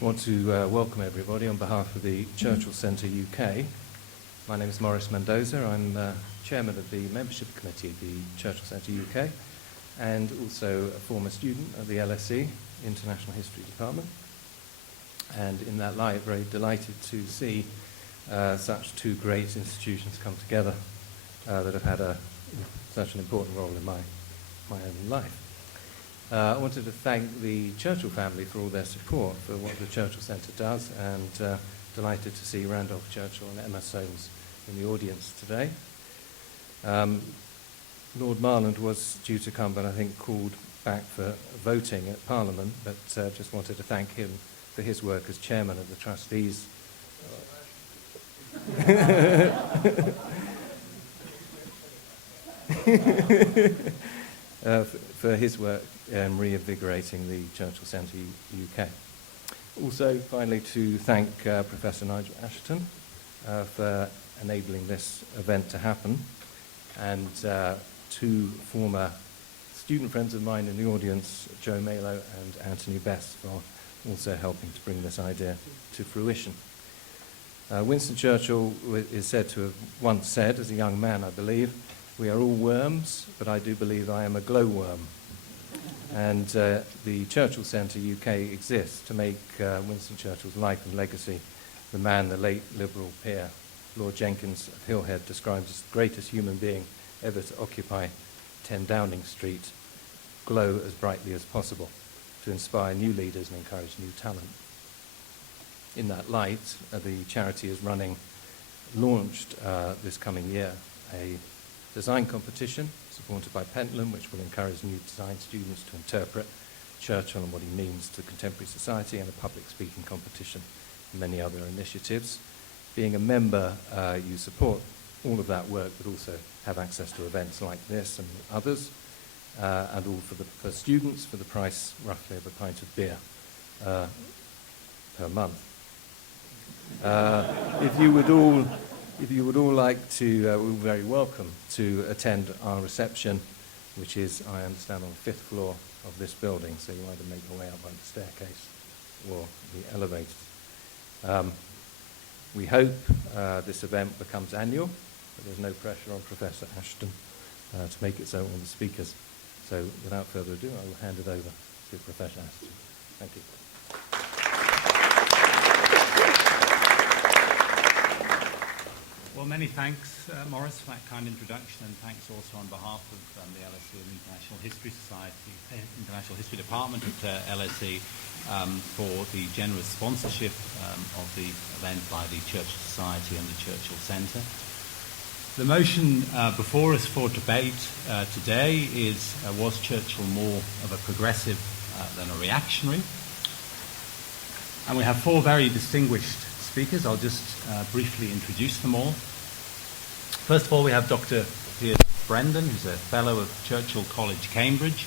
just want to welcome everybody on behalf of the Churchill Centre UK. My name is Maurice Mendoza. I'm chairman of the membership committee of the Churchill Centre UK and also a former student at the LSE, International History Department. And in that light, very delighted to see such two great institutions come together that have had such an important role in my own life. I wanted to thank the Churchill family for all their support for what the Churchill Centre does, and delighted to see Randolph Churchill and Emma Soames in the audience today. Lord Marland was due to come, but I think called back for voting at Parliament, but just wanted to thank him for his work as chairman of the trustees. For his work reinvigorating the Churchill Centre UK. Also, finally, to thank Professor Nigel Ashton for enabling this event to happen, and two former student friends of mine in the audience, Joe Malo and Anthony Best, for also helping to bring this idea to fruition. Winston Churchill is said to have once said, as a young man, I believe, "We are all worms, but I do believe I am a glowworm." And the Churchill Centre UK exists to make Winston Churchill's life and legacy the man the late Liberal peer Lord Jenkins of Hillhead describes as the greatest human being ever to occupy 10 Downing Street glow as brightly as possible, to inspire new leaders and encourage new talent. In that light, the charity is launched this coming year, a design competition supported by Pentland, which will encourage new design students to interpret Churchill and what he means to contemporary society, and a public speaking competition and many other initiatives. Being a member, you support all of that work, but also have access to events like this and others, and all for students for the price roughly of a pint of beer per month. If you would all like to, we're very welcome to attend our reception, which is, I understand, on the 5th floor of this building, so you either make your way up by the staircase or the elevators. We hope this event becomes annual, but there's no pressure on Professor Ashton to make it so on the speakers. So without further ado, I will hand it over to Professor Ashton. Thank you. Well, many thanks, Maurice, for that kind introduction, and thanks also on behalf of the LSE and International History Society, International History Department at LSE, for the generous sponsorship of the event by the Churchill Society and the Churchill Centre. The motion before us for debate today is, was Churchill more of a progressive than a reactionary? And we have four very distinguished speakers. I'll just briefly introduce them all. First of all, we have Dr. Piers Brendon, who's a fellow of Churchill College, Cambridge,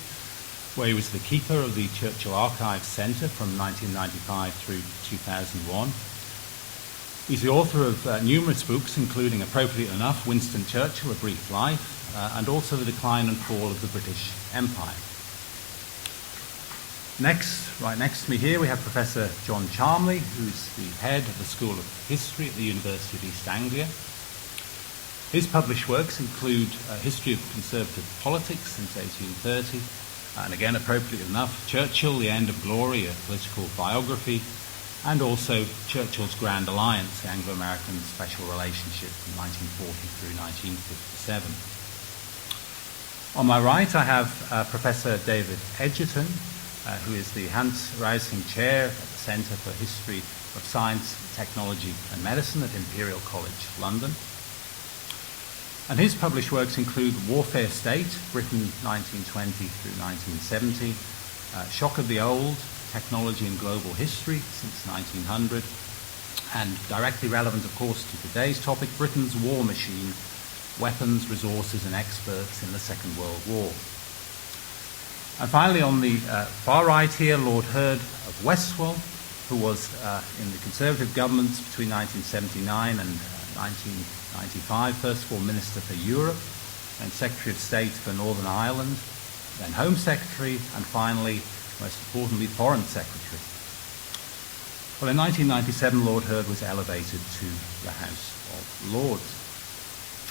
where he was the keeper of the Churchill Archives Centre from 1995 through 2001. He's the author of numerous books, including, appropriately enough, Winston Churchill, A Brief Life, and also The Decline and Fall of the British Empire. Next, right next to me here, we have Professor John Charmley, who's the head of the School of History at the University of East Anglia. His published works include a history of conservative politics since 1830, and again, appropriately enough, Churchill, The End of Glory, a political biography, and also Churchill's Grand Alliance, the Anglo-American special relationship from 1940 through 1957. On my right, I have Professor David Edgerton, who is the Hans Rausing Chair at the Centre for History of Science, Technology and Medicine at Imperial College, London. And his published works include Warfare State, Britain 1920 through 1970, Shock of the Old, Technology and Global History since 1900, and directly relevant, of course, to today's topic, Britain's War Machine, Weapons, Resources and Experts in the Second World War. And finally, on the far right here, Lord Hurd of Westwell, who was in the Conservative governments between 1979 and 1995, first of all Minister for Europe, then Secretary of State for Northern Ireland, then Home Secretary, and finally, most importantly, Foreign Secretary. Well, in 1997, Lord Hurd was elevated to the House of Lords.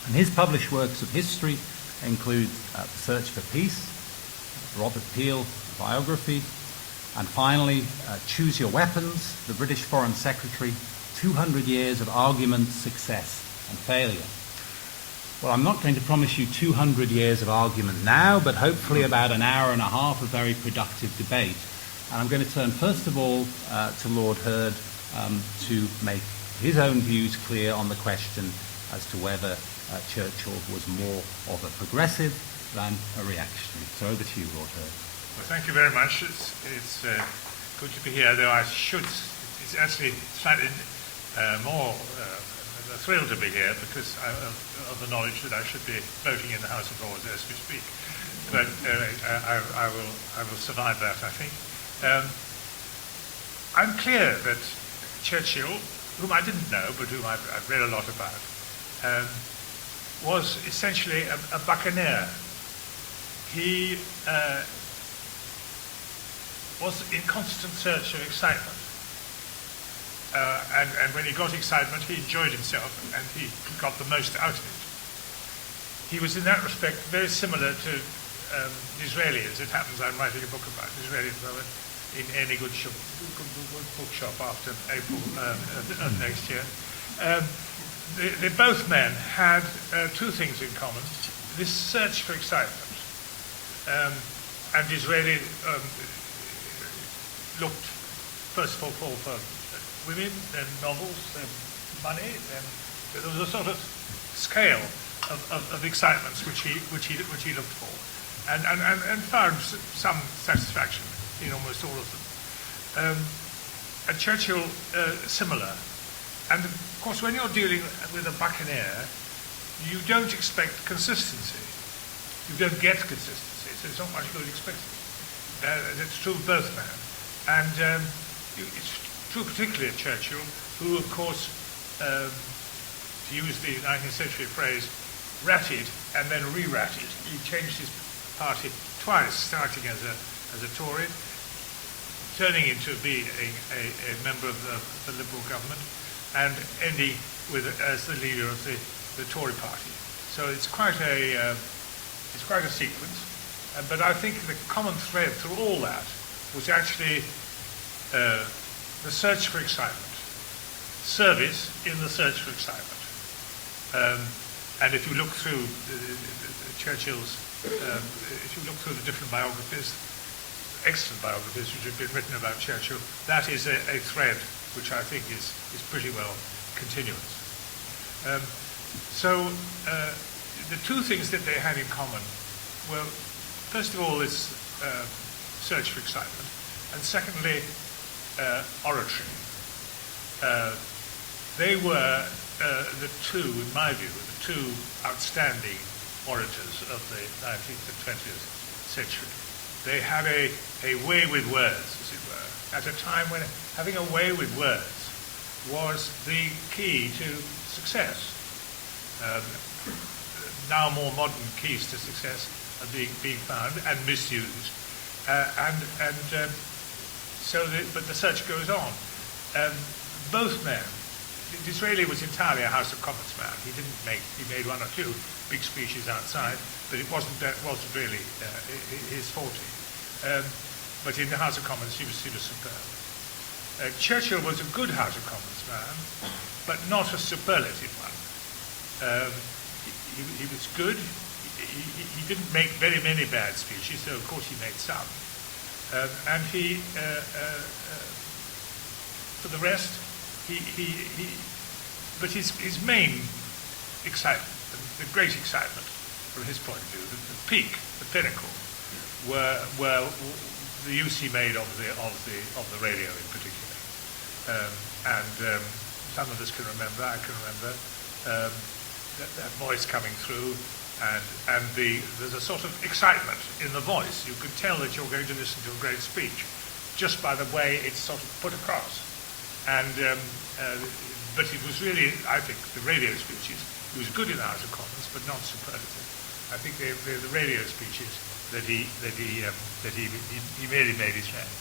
And his published works of history include The Search for Peace, Robert Peel, biography, and finally, Choose Your Weapons, the British Foreign Secretary, 200 Years of Argument, Success and Failure. Well, I'm not going to promise you 200 years of argument now, but hopefully about an hour and a half of very productive debate. And I'm going to turn first of all to Lord Hurd to make his own views clear on the question as to whether Churchill was more of a progressive than a reactionary. So over to you, Lord Hurd. Well, thank you very much. It's good to be here, though it's actually slightly more a thrill to be here because of the knowledge that I should be voting in the House of Lords as we speak. But I will survive that, I think. I'm clear that Churchill, whom I didn't know but whom I've read a lot about, was essentially a buccaneer. He was in constant search of excitement. And when he got excitement, he enjoyed himself and he got the most out of it. He was in that respect very similar to Disraeli. As it happens, I'm writing a book about Disraeli at the moment in any good bookshop after April of next year. They both men had two things in common. This search for excitement. And Disraeli looked, first of all, for women, then novels, then money, then there was a sort of scale of excitements which he looked for, and found some satisfaction in almost all of them. And Churchill, similar. And of course, when you're dealing with a buccaneer, you don't expect consistency. You don't get consistency, so it's not much good expected. It's true of both men. And it's true particularly of Churchill, who, of course, to use the 19th century phrase, ratted and then re-ratted. He changed his party twice, starting as a Tory, turning into being a member of the Liberal government, and ending as the leader of the Tory party. So it's quite a sequence. But I think the common thread through all that was actually the search for excitement, service in the search for excitement. And if you look through Churchill's, if you look through the different biographies, excellent biographies which have been written about Churchill, that is a thread which I think is pretty well continuous. So the two things that they had in common were, first of all, this search for excitement, and secondly, oratory. They were the two, in my view, the two outstanding orators of the 19th and 20th century. They had a way with words, as it were, at a time when having a way with words was the key to success. Now more modern keys to success are being found and misused. But the search goes on. Both men, Disraeli was entirely a House of Commons man. He made one or two big speeches outside, but it wasn't really his forte. But in the House of Commons, he was superb. Churchill was a good House of Commons man, but not a superlative one. He was good. He didn't make very many bad speeches, though of course he made some. And he, for the rest, but his main excitement, the great excitement from his point of view, the peak, the pinnacle, were the use he made of the radio in particular. Some of us can remember, I can remember, that voice coming through, and there's a sort of excitement in the voice. You could tell that you're going to listen to a great speech just by the way it's sort of put across. But it was really, I think, the radio speeches. He was good in the House of Commons, but not superlative. I think they're the radio speeches that he really made his name.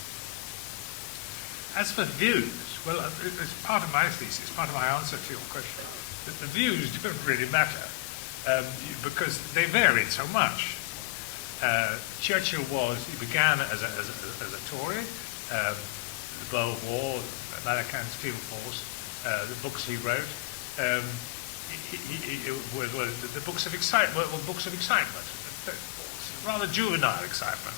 As for views, well, it's part of my thesis, part of my answer to your question, that the views don't really matter because they varied so much. Churchill he began as a Tory, the Boer War, Malacan Steel Force, the books he wrote, the books of excitement, were books of excitement, rather juvenile excitement.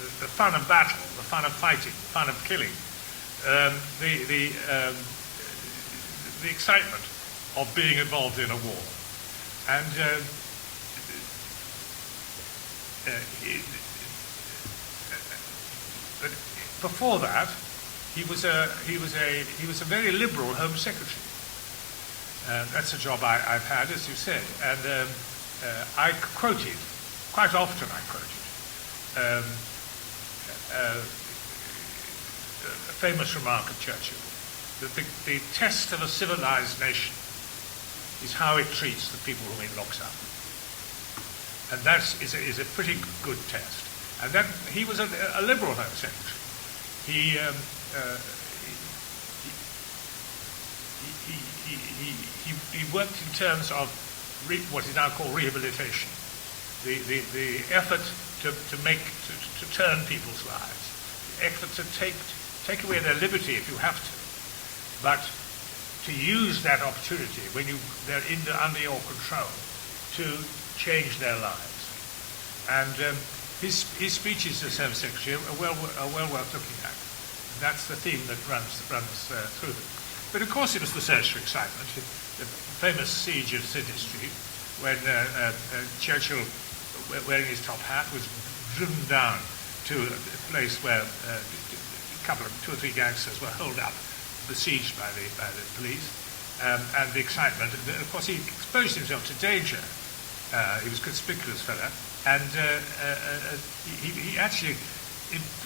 The fun of battle, the fun of fighting, the fun of killing, the excitement of being involved in a war. And but before that, he was a very liberal Home Secretary. That's a job I've had, as you said, and I quoted quite often. A famous remark of Churchill that the test of a civilized nation is how it treats the people whom it locks up. And that is a pretty good test. And then he was a liberal Home Secretary. He worked in terms of what is now called rehabilitation, the effort to turn people's lives, the effort to take away their liberty if you have to, but to use that opportunity when they're under your control to change their lives. And his speeches as Home Secretary are well worth looking at. And that's the theme that runs through them. But of course it was the social excitement, the famous siege of City Street, when Churchill, wearing his top hat, was driven down to a place where two or three gangsters were holed up, besieged by the police, and the excitement. And of course, he exposed himself to danger. He was a conspicuous fellow, and he actually,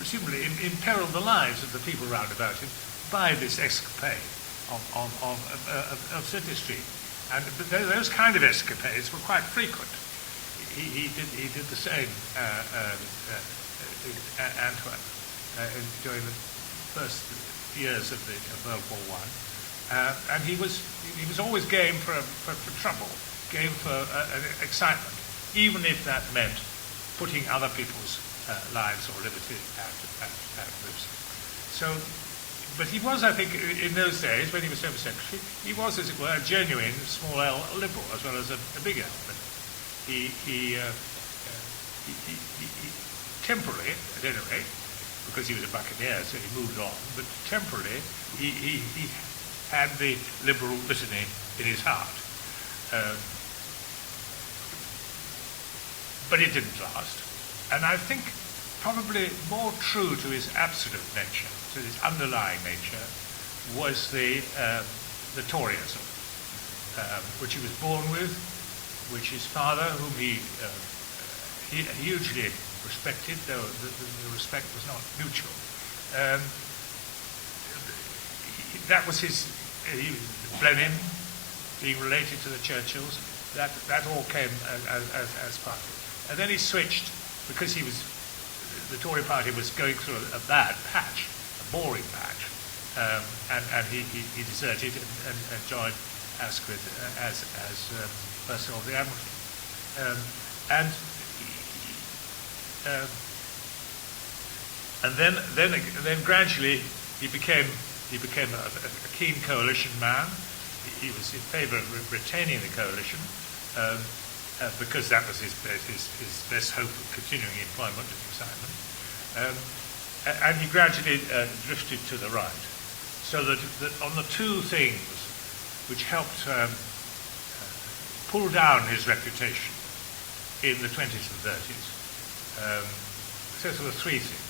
presumably, imperiled the lives of the people round about him by this escapade of City Street. But those kind of escapades were quite frequent. He did the same in Antwerp during the first years of World War I, and he was always game for trouble, game for excitement, even if that meant putting other people's lives or liberty at risk. So, but he was, I think, in those days when he was Home Secretary, he was, as it were, a genuine small L liberal as well as a big L. But he temporarily, at any rate, because he was a buccaneer, so he moved on, but temporarily he had the liberal litany in his heart. But it didn't last. And I think probably more true to his absolute nature, to his underlying nature, was the Toryism, which he was born with, which his father, whom he hugely respected, though the respect was not mutual. That was his Blenheim, being related to the Churchills. That all came as part of it. And then he switched because the Tory party was going through a bad patch, a boring patch, and he deserted and joined Asquith as Purser of the Admiralty. And then gradually he became a keen coalition man. He was in favour of retaining the coalition because that was his best hope of continuing employment and excitement. And he gradually drifted to the right, so that on the two things which helped pull down his reputation in the 20s and 30s. So there were three things.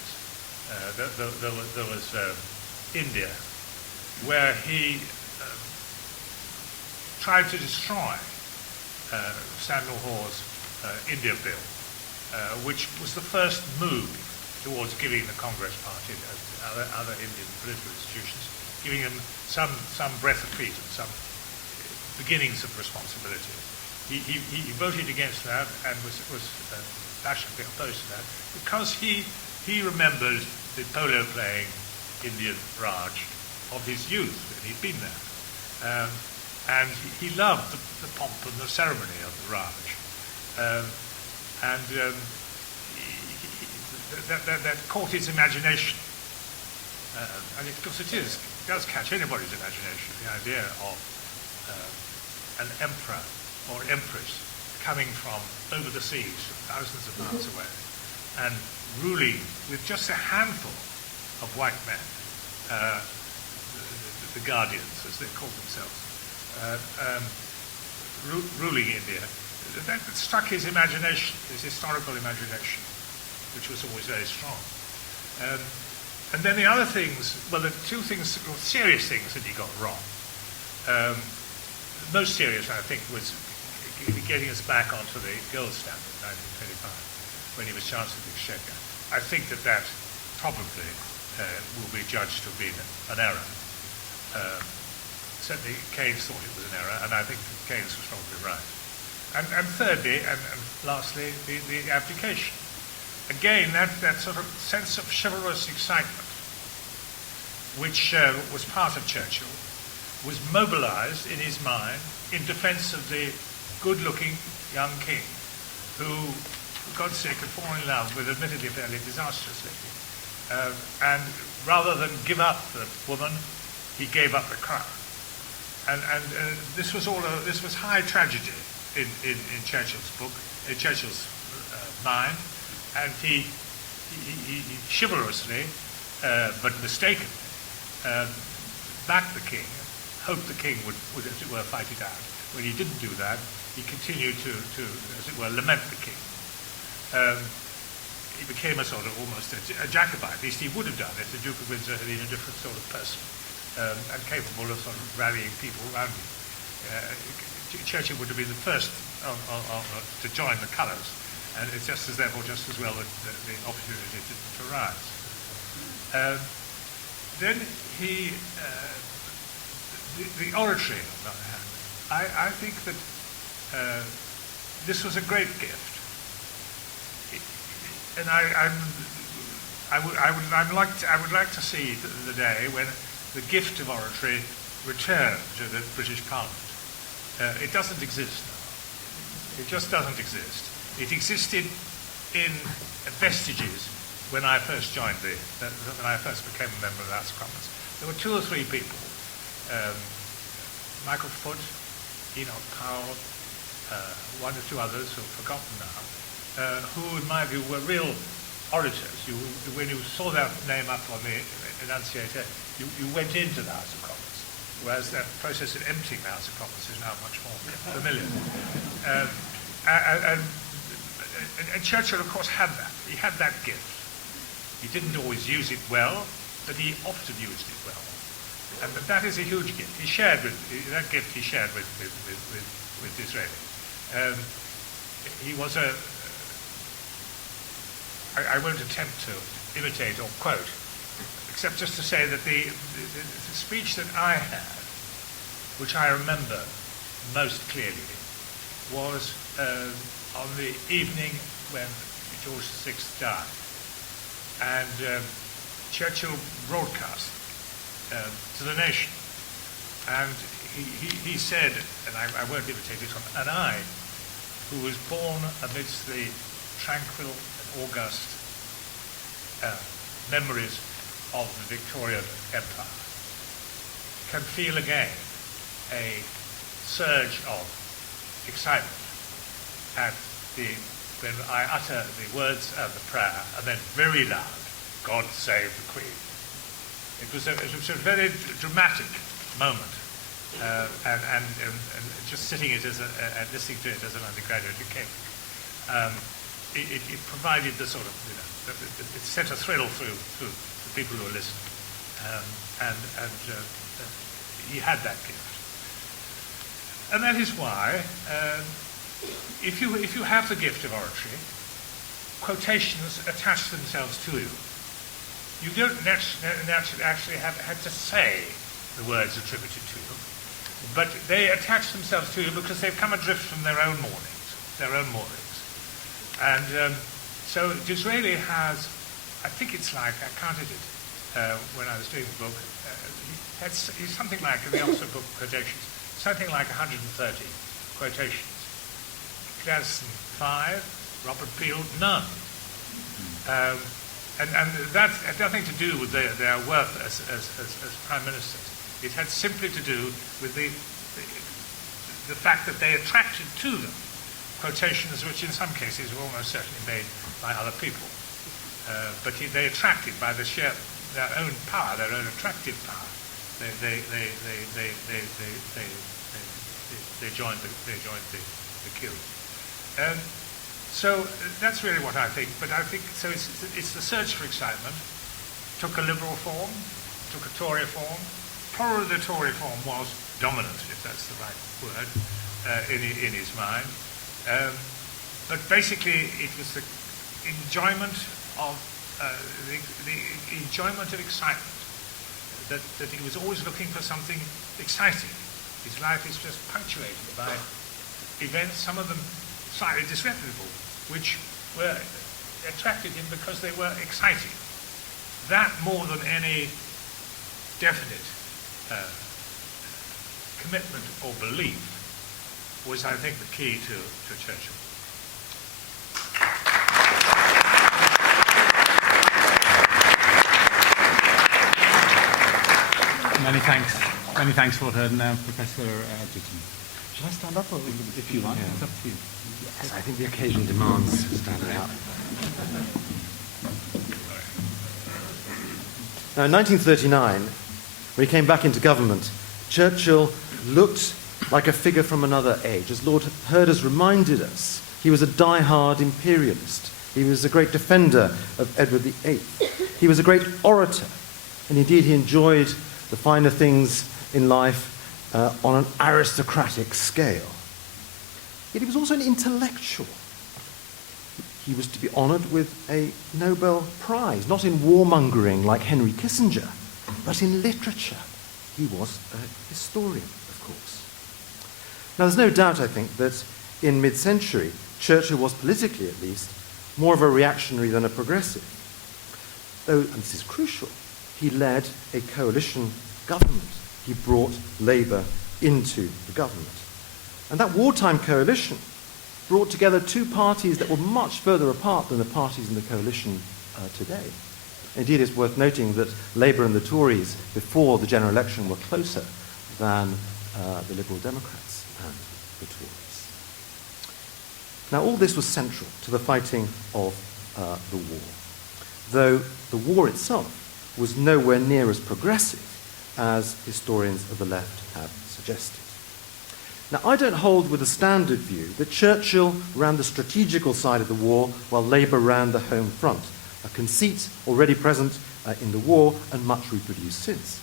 There was India, where he tried to destroy Samuel Hoare's India Bill, which was the first move towards giving the Congress Party and other Indian political institutions, giving them some breath of freedom, some beginnings of responsibility. He voted against that and was passionately opposed to that because he remembered the polo playing Indian Raj of his youth when he'd been there. And he loved the pomp and the ceremony of the Raj. That caught his imagination. And of course it does catch anybody's imagination, the idea of an emperor or empress coming from over the seas, thousands of miles away, and ruling with just a handful of white men, the guardians, as they call themselves, ruling India. That struck his imagination, his historical imagination, which was always very strong. And then the other things, well, the two things, serious things that he got wrong. The most serious, I think, was getting us back onto the gold standard in 1925, when he was Chancellor of the Exchequer. I think that probably will be judged to have been an error. Certainly Keynes thought it was an error, and I think Keynes was probably right. And thirdly, and lastly, the abdication. Again, that sort of sense of chivalrous excitement, which was part of Churchill, was mobilized in his mind in defense of the good-looking young king, who, for God's sake, had fallen in love with, admittedly fairly disastrously. And rather than give up the woman, he gave up the crown. And this was high tragedy in Churchill's book, in Churchill's mind, and he chivalrously, but mistakenly, backed the king, hoped the king would, as it were, fight it out. When he didn't do that, he continued to as it were, lament the king. He became a sort of almost a Jacobite. At least he would have done it. The Duke of Windsor had been a different sort of person, and capable of sort of rallying people around him. Churchill would have been the first to join the colours, and it's just as therefore just as well that the opportunity didn't arise. Then he, the oratory, on the other hand, I think that this was a great gift, and I would like to see the day when the gift of oratory returned to the British Parliament. It doesn't exist now. It just doesn't exist. It existed in vestiges when I first joined when I first became a member of the House of Commons. There were 2 or 3 people, Michael Foote, Enoch Powell, 1 or 2 others who are forgotten now, who, in my view, were real orators. When you saw that name up on the enunciator, you went into the House of Commons, whereas that process of emptying the House of Commons is now much more familiar. And Churchill, of course, had that. He had that gift. He didn't always use it well, but he often used it well. And that is a huge gift. He shared with Disraeli. He was I won't attempt to imitate or quote, except just to say that the speech that I had, which I remember most clearly, was on the evening when George VI died. And Churchill broadcast to the nation. And he said, and I won't imitate it, and I, who was born amidst the tranquil and august memories of the Victorian Empire, can feel again a surge of excitement at when I utter the words of the prayer, and then very loud, God save the Queen. It was a very dramatic moment, and just sitting it and listening to it as an undergraduate at Cambridge, it provided the sort of, it sent a thrill through the people who were listening, and he had that gift. And that is why, if you have the gift of oratory, quotations attach themselves to you. You don't naturally actually have to say the words attributed to you, but they attach themselves to you because they've come adrift from their own moorings. And so Disraeli has, I think it's like, I counted it, when I was doing the book, he had something like, in the Oxford Book Quotations, something like 130 quotations. Gladstone 5, Robert Peel none. And that had nothing to do with their worth as prime ministers. It had simply to do with the fact that they attracted to them quotations which in some cases were almost certainly made by other people. But they attracted by their own power, their own attractive power. They joined the queue. So that's really what I think. But I think so. It's the search for excitement. Took a liberal form, took a Tory form. Probably the Tory form was dominant, if that's the right word, in his mind. But basically, it was the enjoyment of excitement. That he was always looking for something exciting. His life is just punctuated by events, some of them slightly disreputable, which were attracted him because they were exciting. That, more than any definite commitment or belief, was, I think, the key to Churchill. Many thanks, Lord Hurd. Now, Professor Edgerton. Should I stand up, or If you like, Yeah. it's up to you. Yes, I think the occasion demands standing up. Now, in 1939, when he came back into government, Churchill looked like a figure from another age. As Lord Hurd has reminded us, he was a die-hard imperialist. He was a great defender of Edward VIII. He was a great orator, and indeed he enjoyed the finer things in life on an aristocratic scale. Yet he was also an intellectual. He was to be honoured with a Nobel Prize, not in warmongering like Henry Kissinger, but in literature. He was a historian, of course. Now, there's no doubt, I think, that in mid-century, Churchill was, politically at least, more of a reactionary than a progressive. Though, and this is crucial, he led a coalition government. He brought Labour into the government. And that wartime coalition brought together two parties that were much further apart than the parties in the coalition today. Indeed, it's worth noting that Labour and the Tories before the general election were closer than the Liberal Democrats and the Tories. Now, all this was central to the fighting of the war, though the war itself was nowhere near as progressive as historians of the left have suggested. Now, I don't hold with the standard view that Churchill ran the strategical side of the war while Labour ran the home front, a conceit already present in the war and much reproduced since.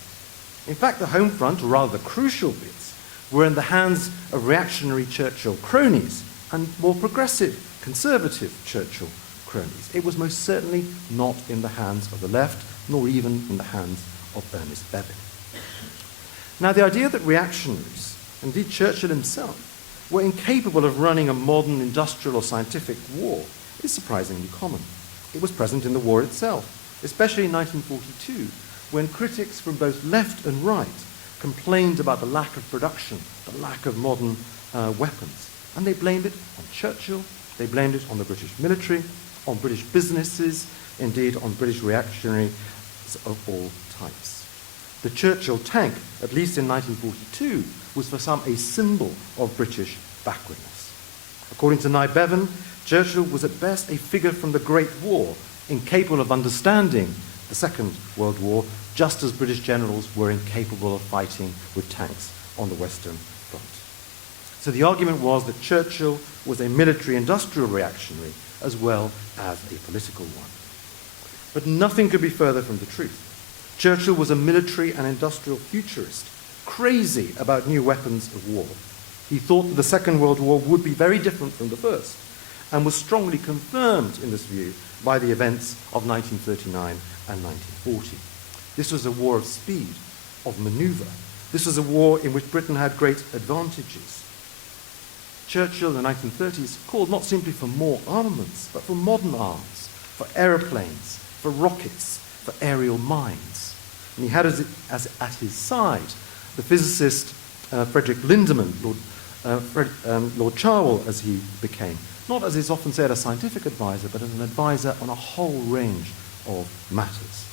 In fact, the home front, or rather the crucial bits, were in the hands of reactionary Churchill cronies and more progressive, conservative Churchill cronies. It was most certainly not in the hands of the left, nor even in the hands of Ernest Bevin. Now, the idea that reactionaries, indeed Churchill himself, were incapable of running a modern industrial or scientific war is surprisingly common. It was present in the war itself, especially in 1942, when critics from both left and right complained about the lack of production, the lack of modern weapons. And they blamed it on Churchill, they blamed it on the British military, on British businesses, indeed on British reactionaries of all types. The Churchill tank, at least in 1942, was for some a symbol of British backwardness. According to Nye Bevan, Churchill was at best a figure from the Great War, incapable of understanding the Second World War, just as British generals were incapable of fighting with tanks on the Western Front. So the argument was that Churchill was a military-industrial reactionary as well as a political one. But nothing could be further from the truth. Churchill was a military and industrial futurist, crazy about new weapons of war. He thought that the Second World War would be very different from the First, and was strongly confirmed in this view by the events of 1939 and 1940. This was a war of speed, of manoeuvre. This was a war in which Britain had great advantages. Churchill in the 1930s called not simply for more armaments, but for modern arms, for aeroplanes, for rockets, for aerial mines. And he had at his side the physicist Frederick Lindemann, Lord Charwell as he became, not as is often said a scientific advisor, but as an advisor on a whole range of matters.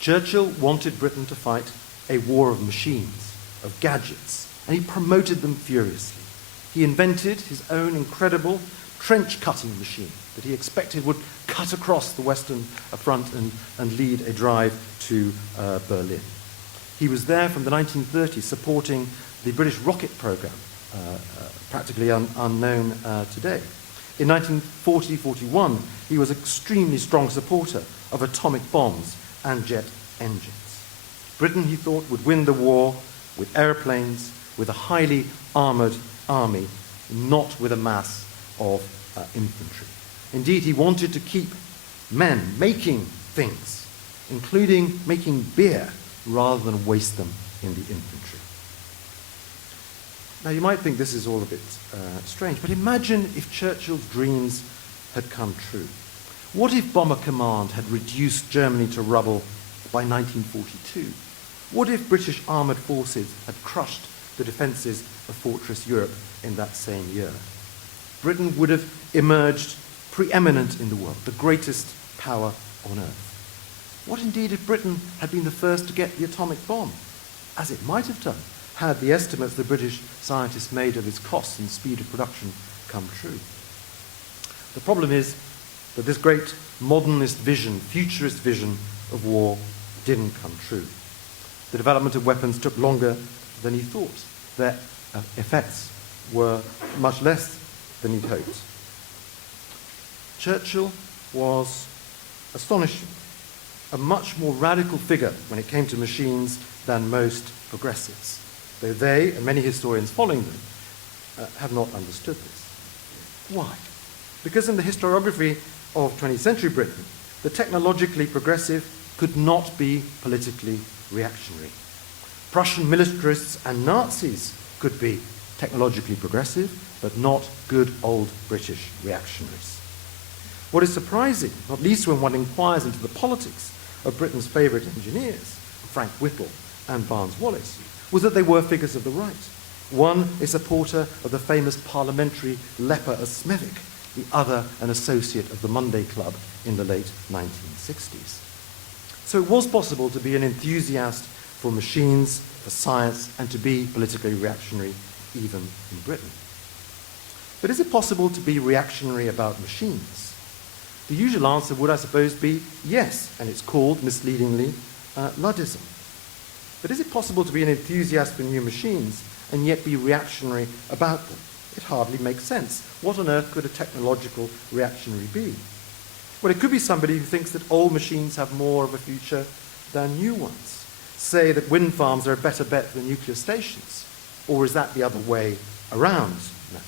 Churchill wanted Britain to fight a war of machines, of gadgets, and he promoted them furiously. He invented his own incredible trench-cutting machine that he expected would cut across the Western Front and lead a drive to Berlin. He was there from the 1930s supporting the British rocket program, practically unknown today. In 1940-41, he was an extremely strong supporter of atomic bombs and jet engines. Britain, he thought, would win the war with aeroplanes, with a highly armoured army, not with a mass of infantry. Indeed, he wanted to keep men making things, including making beer, rather than waste them in the infantry. Now, you might think this is all a bit strange, but imagine if Churchill's dreams had come true. What if Bomber Command had reduced Germany to rubble by 1942? What if British armoured forces had crushed the defences of Fortress Europe in that same year? Britain would have emerged preeminent in the world, the greatest power on earth. What indeed if Britain had been the first to get the atomic bomb, as it might have done, had the estimates the British scientists made of its costs and speed of production come true? The problem is that this great modernist vision, futurist vision of war didn't come true. The development of weapons took longer than he thought. Their effects were much less than he'd hoped. Churchill was astonishing, a much more radical figure when it came to machines than most progressives, though they, and many historians following them, have not understood this. Why? Because in the historiography of 20th century Britain, the technologically progressive could not be politically reactionary. Prussian militarists and Nazis could be technologically progressive, but not good old British reactionaries. What is surprising, not least when one inquires into the politics of Britain's favourite engineers, Frank Whittle and Barnes Wallis, was that they were figures of the right. One a supporter of the famous parliamentary leper Smethwick, the other an associate of the Monday Club in the late 1960s. So it was possible to be an enthusiast for machines, for science, and to be politically reactionary even in Britain. But is it possible to be reactionary about machines? The usual answer would, I suppose, be yes, and it's called, misleadingly, Luddism. But is it possible to be an enthusiast for new machines and yet be reactionary about them? It hardly makes sense. What on earth could a technological reactionary be? Well, it could be somebody who thinks that old machines have more of a future than new ones. Say that wind farms are a better bet than nuclear stations. Or is that the other way around now?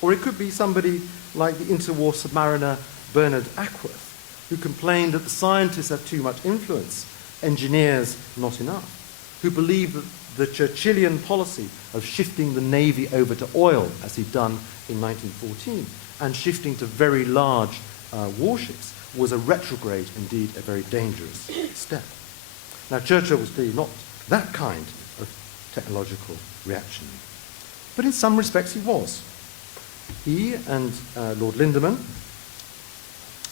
Or it could be somebody like the interwar submariner Bernard Ackworth, who complained that the scientists have too much influence, engineers not enough, who believed that the Churchillian policy of shifting the Navy over to oil, as he'd done in 1914, and shifting to very large warships, was a retrograde, indeed a very dangerous step. Now, Churchill was clearly not that kind of technological reactionary, but in some respects he was. He and Lord Lindemann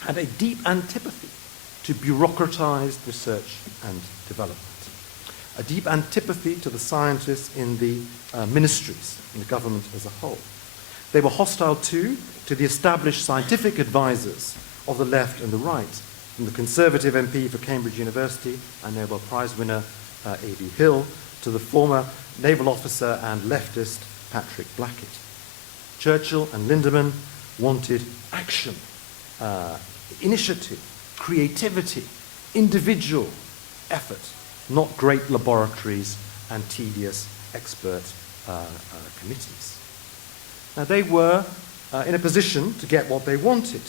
had a deep antipathy to bureaucratized research and development, a deep antipathy to the scientists in the ministries, in the government as a whole. They were hostile too to the established scientific advisors of the left and the right, from the Conservative MP for Cambridge University and Nobel Prize winner A.B. Hill to the former naval officer and leftist Patrick Blackett. Churchill and Lindemann wanted action, initiative, creativity, individual effort, not great laboratories and tedious expert committees. Now, they were in a position to get what they wanted,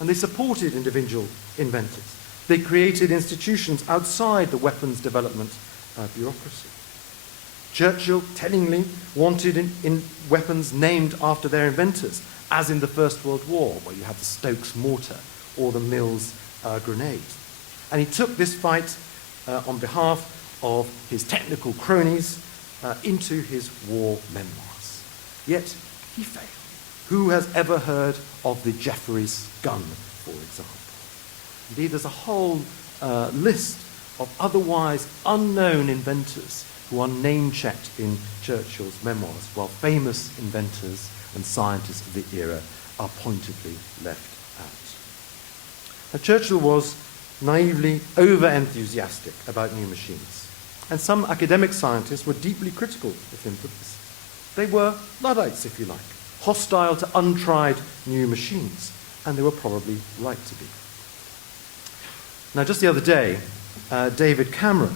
and they supported individual inventors. They created institutions outside the weapons development bureaucracy. Churchill, tellingly, wanted in weapons named after their inventors, as in the First World War, where you have the Stokes mortar or the Mills grenade. And he took this fight on behalf of his technical cronies into his war memoirs. Yet he failed. Who has ever heard of the Jeffreys gun, for example? Indeed, there's a whole list of otherwise unknown inventors who are name-checked in Churchill's memoirs, while famous inventors and scientists of the era are pointedly left out. Now, Churchill was naively over-enthusiastic about new machines, and some academic scientists were deeply critical of him for this. They were Luddites, if you like, hostile to untried new machines, and they were probably right to be. Now, just the other day, David Cameron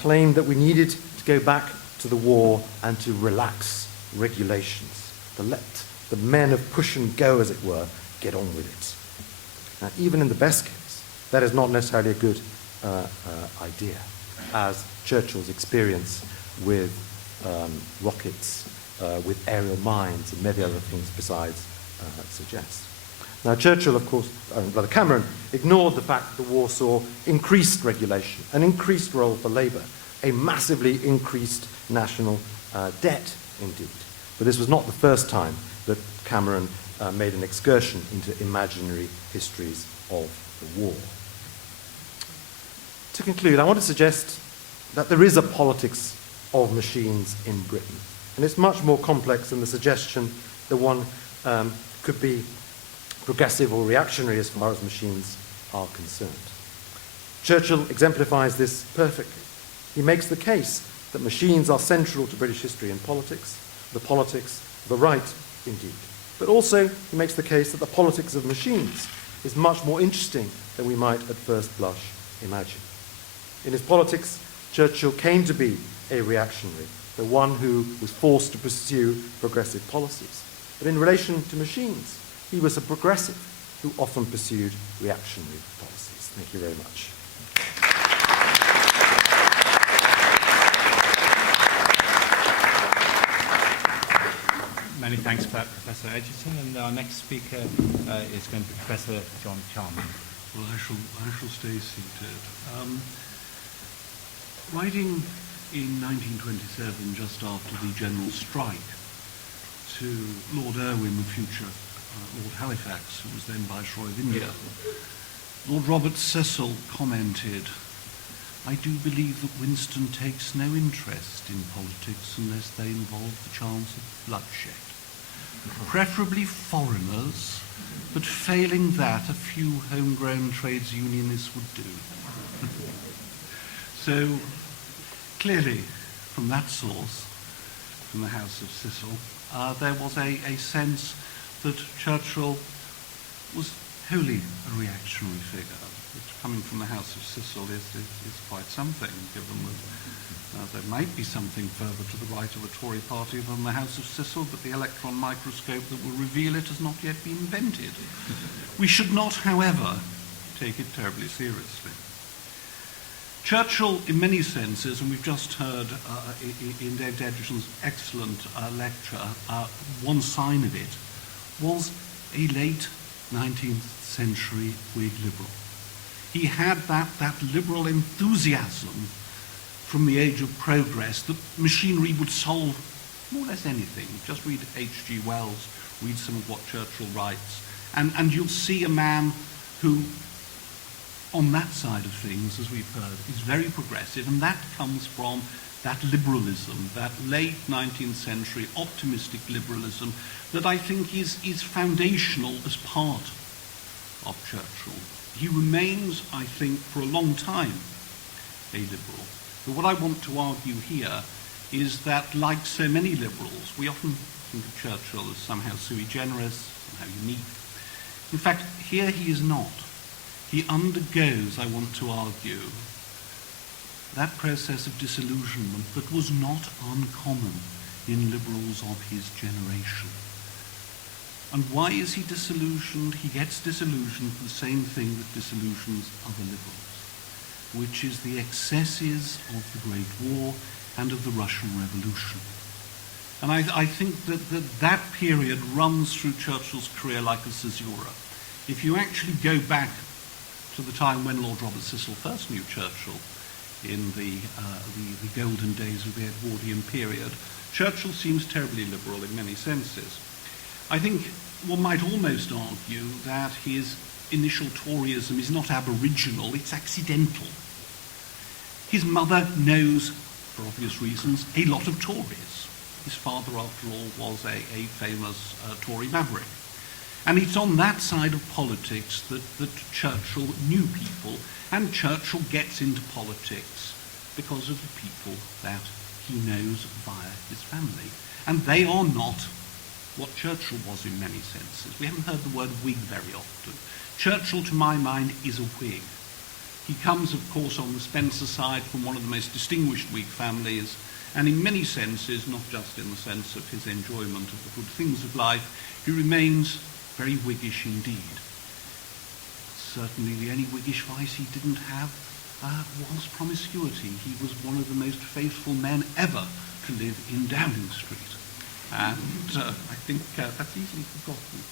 claimed that we needed to go back to the war and to relax regulations, to let the men of push and go, as it were, get on with it. Now, even in the best case, that is not necessarily a good idea, as Churchill's experience with rockets, with aerial mines, and many other things besides suggests. Now, Churchill, of course, Brother Cameron, ignored the fact that the war saw increased regulation, an increased role for labour, a massively increased national debt, indeed. But this was not the first time that Cameron made an excursion into imaginary histories of the war. To conclude, I want to suggest that there is a politics of machines in Britain, and it's much more complex than the suggestion that one could be progressive or reactionary as far as machines are concerned. Churchill exemplifies this perfectly. He makes the case that machines are central to British history and politics, the politics of the right, indeed. But also, he makes the case that the politics of machines is much more interesting than we might at first blush imagine. In his politics, Churchill came to be a reactionary, the one who was forced to pursue progressive policies. But in relation to machines, he was a progressive who often pursued reactionary policies. Thank you very much. Many thanks for that, Professor Edgerton. And our next speaker is going to be Professor John Charmley. Well, I shall stay seated. Writing in 1927, just after the general strike, to Lord Irwin, the future Lord Halifax, who was then Viceroy of India, Lord Robert Cecil commented, "I do believe that Winston takes no interest in politics unless they involve the chance of bloodshed. Preferably foreigners, but failing that, a few homegrown trades unionists would do." So, clearly, from that source, from the House of Cecil, there was a sense that Churchill was wholly a reactionary figure, which coming from the House of Cecil is quite something, given that there might be something further to the right of the Tory party than the House of Cecil, but the electron microscope that will reveal it has not yet been invented. We should not, however, take it terribly seriously. Churchill, in many senses, and we've just heard in David Edgerton's excellent lecture, one sign of it, was a late 19th century Whig liberal. He had that liberal enthusiasm from the age of progress that machinery would solve more or less anything. Just read H.G. Wells, read some of what Churchill writes, and you'll see a man who, on that side of things, as we've heard, is very progressive, and that comes from that liberalism, that late 19th century optimistic liberalism that I think is foundational as part of Churchill. He remains, I think, for a long time, a liberal. But what I want to argue here is that, like so many liberals, we often think of Churchill as somehow sui generis, somehow unique. In fact, here he is not. He undergoes, I want to argue, that process of disillusionment that was not uncommon in liberals of his generation. And why is he disillusioned? He gets disillusioned for the same thing that disillusions other liberals, which is the excesses of the Great War and of the Russian Revolution. And I think that period runs through Churchill's career like a caesura. If you actually go back to the time when Lord Robert Cecil first knew Churchill in the golden days of the Edwardian period, Churchill seems terribly liberal in many senses. I think one might almost argue that his initial Toryism is not aboriginal, it's accidental. His mother knows, for obvious reasons, a lot of Tories. His father, after all, was a famous Tory maverick. And it's on that side of politics that Churchill knew people, and Churchill gets into politics because of the people that he knows via his family. And they are not what Churchill was in many senses. We haven't heard the word Whig very often. Churchill, to my mind, is a Whig. He comes, of course, on the Spencer side from one of the most distinguished Whig families, and in many senses, not just in the sense of his enjoyment of the good things of life, he remains very Whiggish indeed. Certainly the only Whiggish vice he didn't have was promiscuity. He was one of the most faithful men ever to live in Downing Street. And I think that's easily forgotten.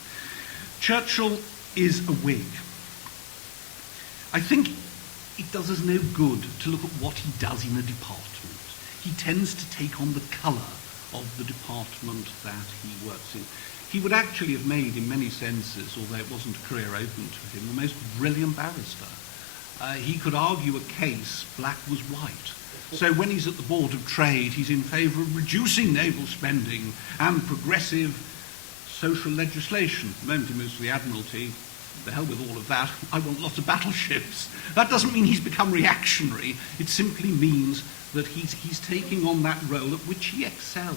Churchill is a Whig. I think it does us no good to look at what he does in a department. He tends to take on the colour of the department that he works in. He would actually have made, in many senses, although it wasn't a career open to him, the most brilliant barrister. He could argue a case, black was white. So when he's at the Board of Trade, he's in favour of reducing naval spending and progressive social legislation. The moment he moves to the Admiralty, the hell with all of that, I want lots of battleships. That doesn't mean he's become reactionary. It simply means that he's taking on that role at which he excelled,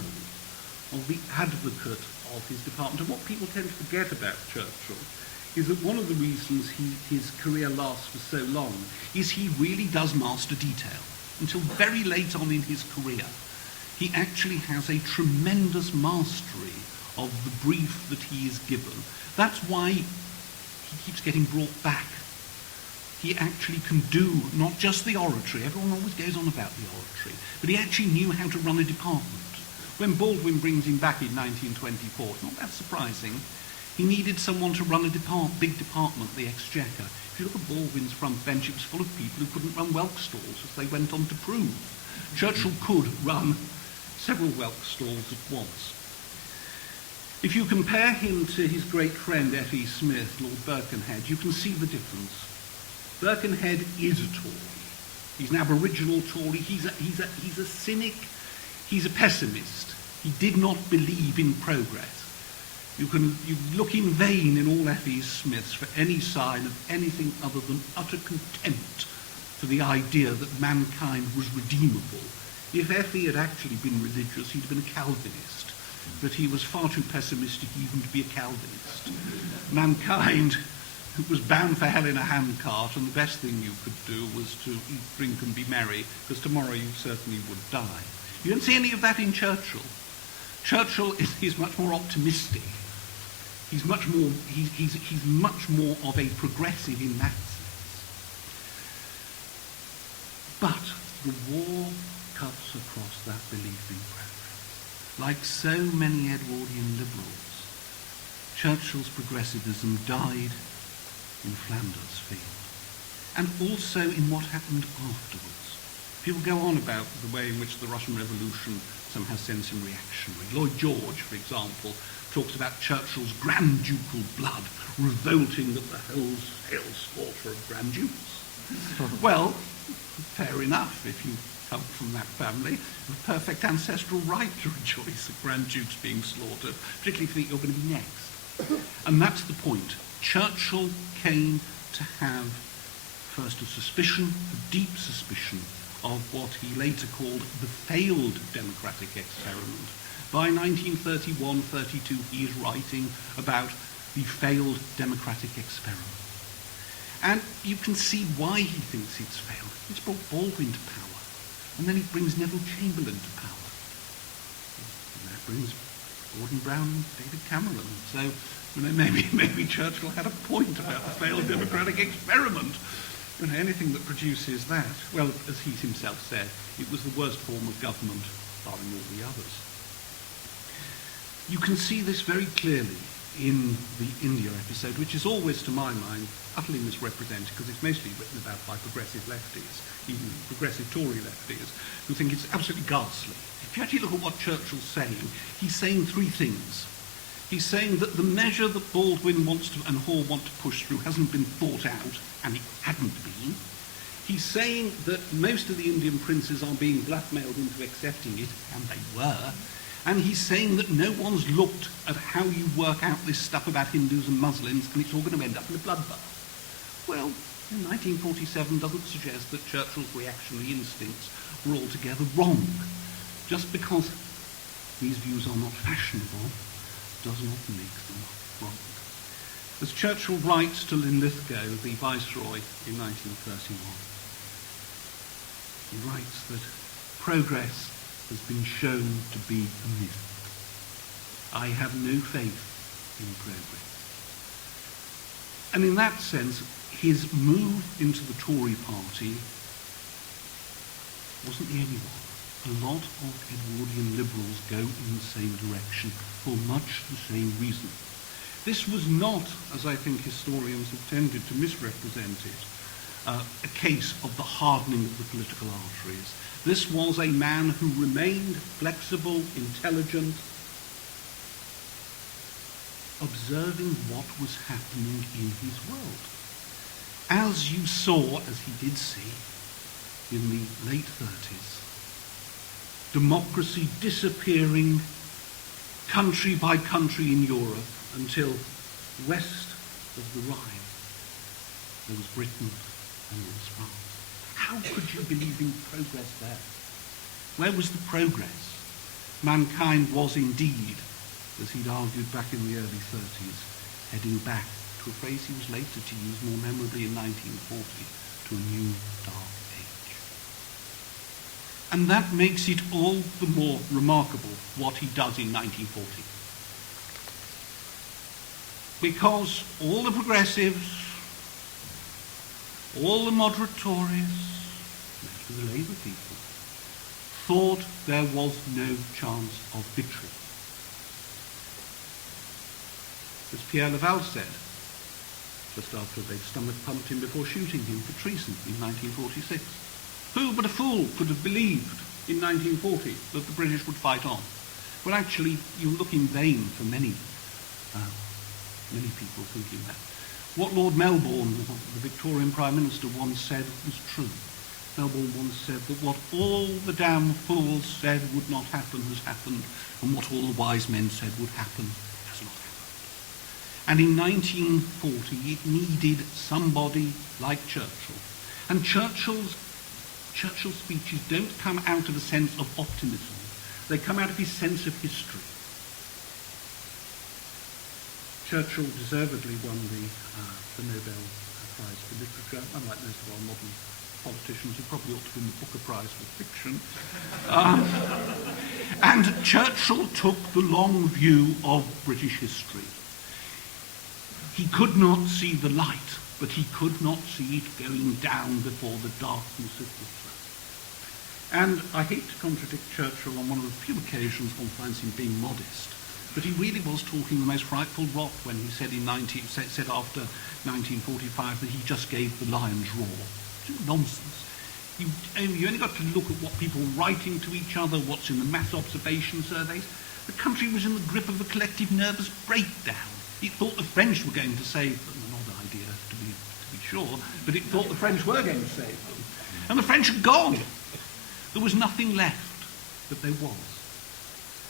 of the advocate of his department. And what people tend to forget about Churchill is that one of the reasons his career lasts for so long is he really does master detail. Until very late on in his career, he actually has a tremendous mastery of the brief that he is given. That's why he keeps getting brought back. He actually can do not just the oratory, everyone always goes on about the oratory, but he actually knew how to run a department. When Baldwin brings him back in 1924, it's not that surprising, he needed someone to run a big department, the Exchequer. If you look at Baldwin's front bench, it was full of people who couldn't run whelk stalls, as they went on to prove. Churchill could run several whelk stalls at once. If you compare him to his great friend F.E. Smith, Lord Birkenhead, you can see the difference. Birkenhead is a Tory. He's an aboriginal Tory. He's a cynic. He's a pessimist. He did not believe in progress. You look in vain in all F.E. Smiths for any sign of anything other than utter contempt for the idea that mankind was redeemable. If F.E. had actually been religious, he'd have been a Calvinist, but he was far too pessimistic even to be a Calvinist. Mankind was bound for hell in a handcart, and the best thing you could do was to eat, drink, and be merry, because tomorrow you certainly would die. You don't see any of that in Churchill. Churchill is much more optimistic. He's much more of a progressive in that sense. But the war cuts across that belief in progress. Like so many Edwardian liberals, Churchill's progressivism died in Flanders Field, and also in what happened afterwards. People go on about the way in which the Russian Revolution somehow sends him reactionary. Lloyd George, for example, talks about Churchill's grand ducal blood revolting at the whole slaughter of grand dukes. Well, fair enough if you come from that family. A perfect ancestral right to rejoice at grand dukes being slaughtered, particularly if you think you're going to be next. And that's the point. Churchill came to have first a suspicion, a deep suspicion, of what he later called the failed democratic experiment. By 1931-32, he is writing about the failed democratic experiment. And you can see why he thinks it's failed. It's brought Baldwin to power, and then it brings Neville Chamberlain to power. And that brings Gordon Brown and David Cameron. So, maybe Churchill had a point about the failed democratic experiment. Anything that produces that, well, as he himself said, it was the worst form of government, barring all the others. You can see this very clearly in the India episode, which is always, to my mind, utterly misrepresented because it's mostly written about by progressive lefties, even progressive Tory lefties, who think it's absolutely ghastly. If you actually look at what Churchill's saying, he's saying three things. He's saying that the measure that Baldwin wants to and Hall want to push through hasn't been thought out, and it hadn't been. He's saying that most of the Indian princes are being blackmailed into accepting it, and they were. And he's saying that no one's looked at how you work out this stuff about Hindus and Muslims, and it's all going to end up in a bloodbath. Well, 1947 doesn't suggest that Churchill's reactionary instincts were altogether wrong. Just because these views are not fashionable does not make them wrong. As Churchill writes to Linlithgow, the Viceroy, in 1931, he writes that progress has been shown to be a myth. I have no faith in progress. And in that sense, his move into the Tory party wasn't the only one. A lot of Edwardian liberals go in the same direction for much the same reason. This was not, as I think historians have tended to misrepresent it, a case of the hardening of the political arteries. This was a man who remained flexible, intelligent, observing what was happening in his world. As you saw, as he did see, in the late 30s, democracy disappearing country by country in Europe until west of the Rhine there was Britain and there was France. How could you believe in progress there? Where was the progress? Mankind was indeed, as he'd argued back in the early 30s, heading back to a phrase he was later to use more memorably in 1940, to a new dark age. And that makes it all the more remarkable what he does in 1940. Because all the progressives, all the moderate Tories, most of the Labour people, thought there was no chance of victory. As Pierre Laval said, just after they'd stomach-pumped him before shooting him for treason in 1946, who but a fool could have believed in 1940 that the British would fight on? Well, actually, you look in vain for many people thinking that. What Lord Melbourne, the Victorian Prime Minister, once said was true. Melbourne once said that what all the damn fools said would not happen has happened, and what all the wise men said would happen has not happened. And in 1940, it needed somebody like Churchill. And Churchill's speeches don't come out of a sense of optimism. They come out of his sense of history. Churchill deservedly won the Nobel Prize for Literature, unlike most of our modern politicians who probably ought to win the Booker Prize for fiction. And Churchill took the long view of British history. He could not see the light, but he could not see it going down before the darkness of the flood. And I hate to contradict Churchill on one of the few occasions one finds him being modest, but he really was talking the most frightful rot when he said said after 1945 that he just gave the lion's roar. It's nonsense. You only got to look at what people were writing to each other, what's in the mass observation surveys. The country was in the grip of a collective nervous breakdown. It thought the French were going to save them. An odd idea, to be sure, but it thought the French were going to save them. And the French had gone. There was nothing left, but there was.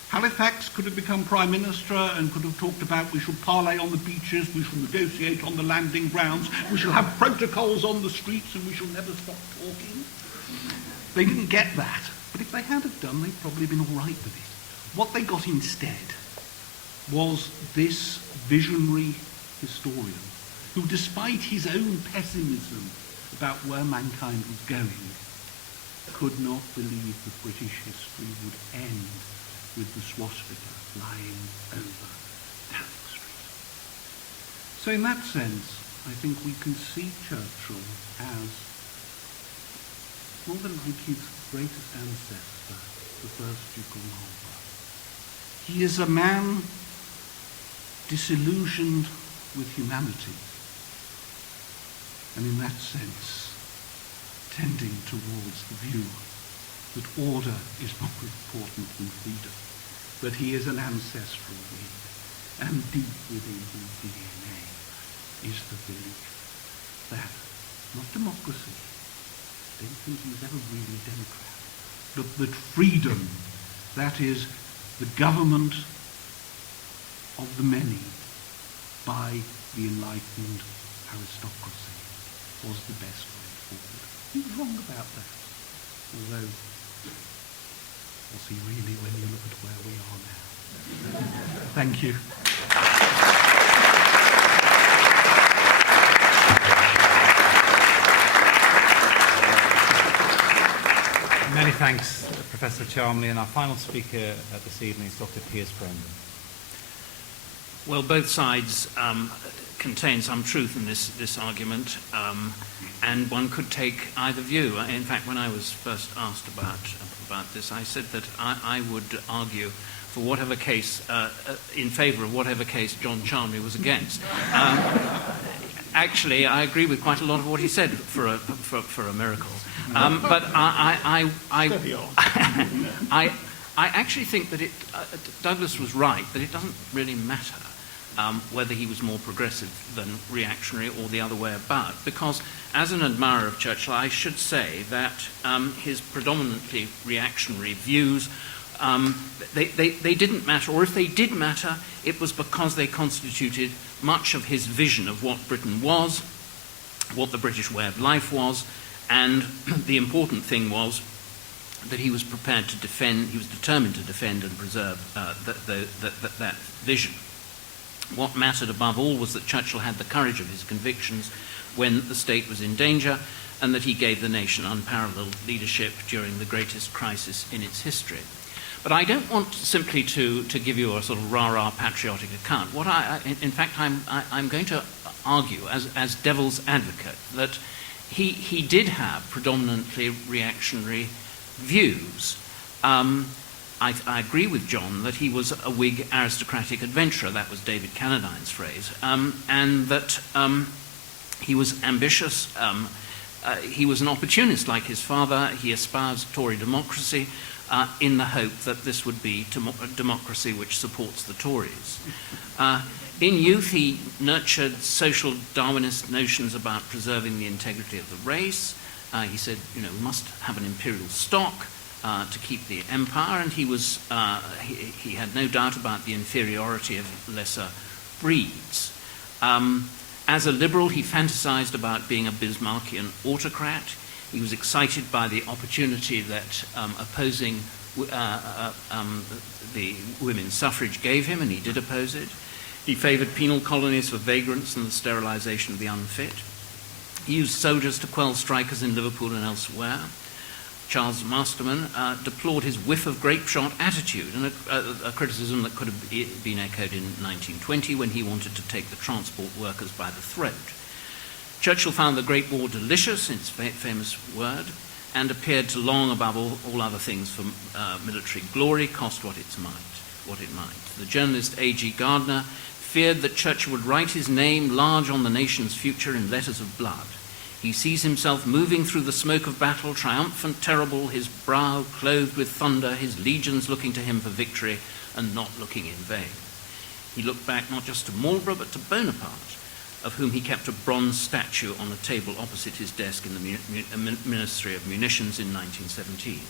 Halifax could have become Prime Minister and could have talked about we shall parley on the beaches, we shall negotiate on the landing grounds, we shall have protocols on the streets and we shall never stop talking. They didn't get that, but if they had have done, they'd probably been all right with it. What they got instead was this visionary historian who, despite his own pessimism about where mankind was going, could not believe that British history would end with the swastika flying over Downing Street. So in that sense, I think we can see Churchill as more than like his greatest ancestor, the first Duke of Marlborough. He is a man disillusioned with humanity, and in that sense tending towards the view that order is more important than freedom, but he is an ancestral Whig, and deep within his DNA is the belief that, not democracy, I don't think he was ever really a democrat, but that freedom, that is, the government of the many by the enlightened aristocracy, was the best way forward. He was wrong about that, although was he really when you look at where we are now? Thank you. Many thanks, Professor Charmley, and our final speaker this evening is Dr. Piers Brendon. Well, both sides contain some truth in this argument, and one could take either view. In fact, when I was first asked about this, I said that I would argue for whatever case, in favour of whatever case John Charmley was against. Actually, I agree with quite a lot of what he said for a miracle. But I actually think that Douglas was right, that it doesn't really matter whether he was more progressive than reactionary or the other way about, because as an admirer of Churchill, I should say that his predominantly reactionary views, they didn't matter, or if they did matter, it was because they constituted much of his vision of what Britain was, what the British way of life was, and the important thing was that he was prepared to defend, he was determined to defend and preserve that vision. What mattered above all was that Churchill had the courage of his convictions when the state was in danger, and that he gave the nation unparalleled leadership during the greatest crisis in its history. But I don't want simply to give you a sort of rah-rah patriotic account. What in fact, I'm going to argue as devil's advocate that he did have predominantly reactionary views. I agree with John that he was a Whig aristocratic adventurer, that was David Cannadine's phrase, and that he was ambitious, he was an opportunist like his father, he espoused Tory democracy in the hope that this would be a democracy which supports the Tories. In youth, he nurtured social Darwinist notions about preserving the integrity of the race. He said, we must have an imperial stock to keep the empire, and he had no doubt about the inferiority of lesser breeds. As a liberal, he fantasized about being a Bismarckian autocrat. He was excited by the opportunity that opposing the women's suffrage gave him, and he did oppose it. He favoured penal colonies for vagrants and the sterilisation of the unfit. He used soldiers to quell strikers in Liverpool and elsewhere. Charles Masterman deplored his whiff of grape-shot attitude, and a criticism that could have been echoed in 1920 when he wanted to take the transport workers by the throat. Churchill found the Great War delicious, its famous word, and appeared to long above all other things for military glory, cost what it might. The journalist A.G. Gardner feared that Churchill would write his name large on the nation's future in letters of blood. He sees himself moving through the smoke of battle, triumphant, terrible, his brow clothed with thunder, his legions looking to him for victory and not looking in vain. He looked back not just to Marlborough but to Bonaparte, of whom he kept a bronze statue on a table opposite his desk in the Ministry of Munitions in 1917.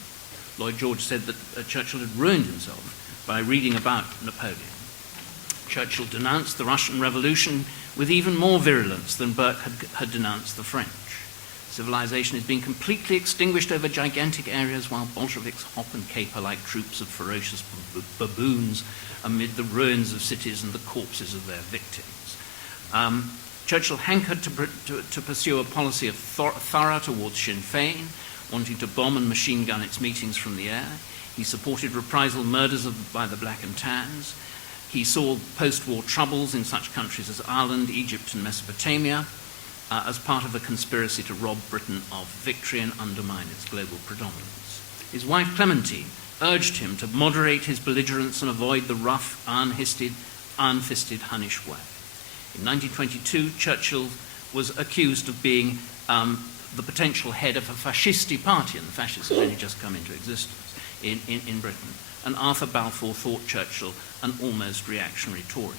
Lloyd George said that Churchill had ruined himself by reading about Napoleon. Churchill denounced the Russian Revolution with even more virulence than Burke had denounced the French. Civilization is being completely extinguished over gigantic areas while Bolsheviks hop and caper like troops of ferocious baboons amid the ruins of cities and the corpses of their victims. Churchill hankered to pursue a policy of thorough towards Sinn Féin, wanting to bomb and machine gun its meetings from the air. He supported reprisal murders by the Black and Tans. He saw post-war troubles in such countries as Ireland, Egypt, and Mesopotamia as part of a conspiracy to rob Britain of victory and undermine its global predominance. His wife Clementine urged him to moderate his belligerence and avoid the rough, iron-fisted iron-fisted Hunnish way. In 1922, Churchill was accused of being the potential head of a fascisti party, and the fascists had only just come into existence in Britain, and Arthur Balfour thought Churchill an almost reactionary Tory.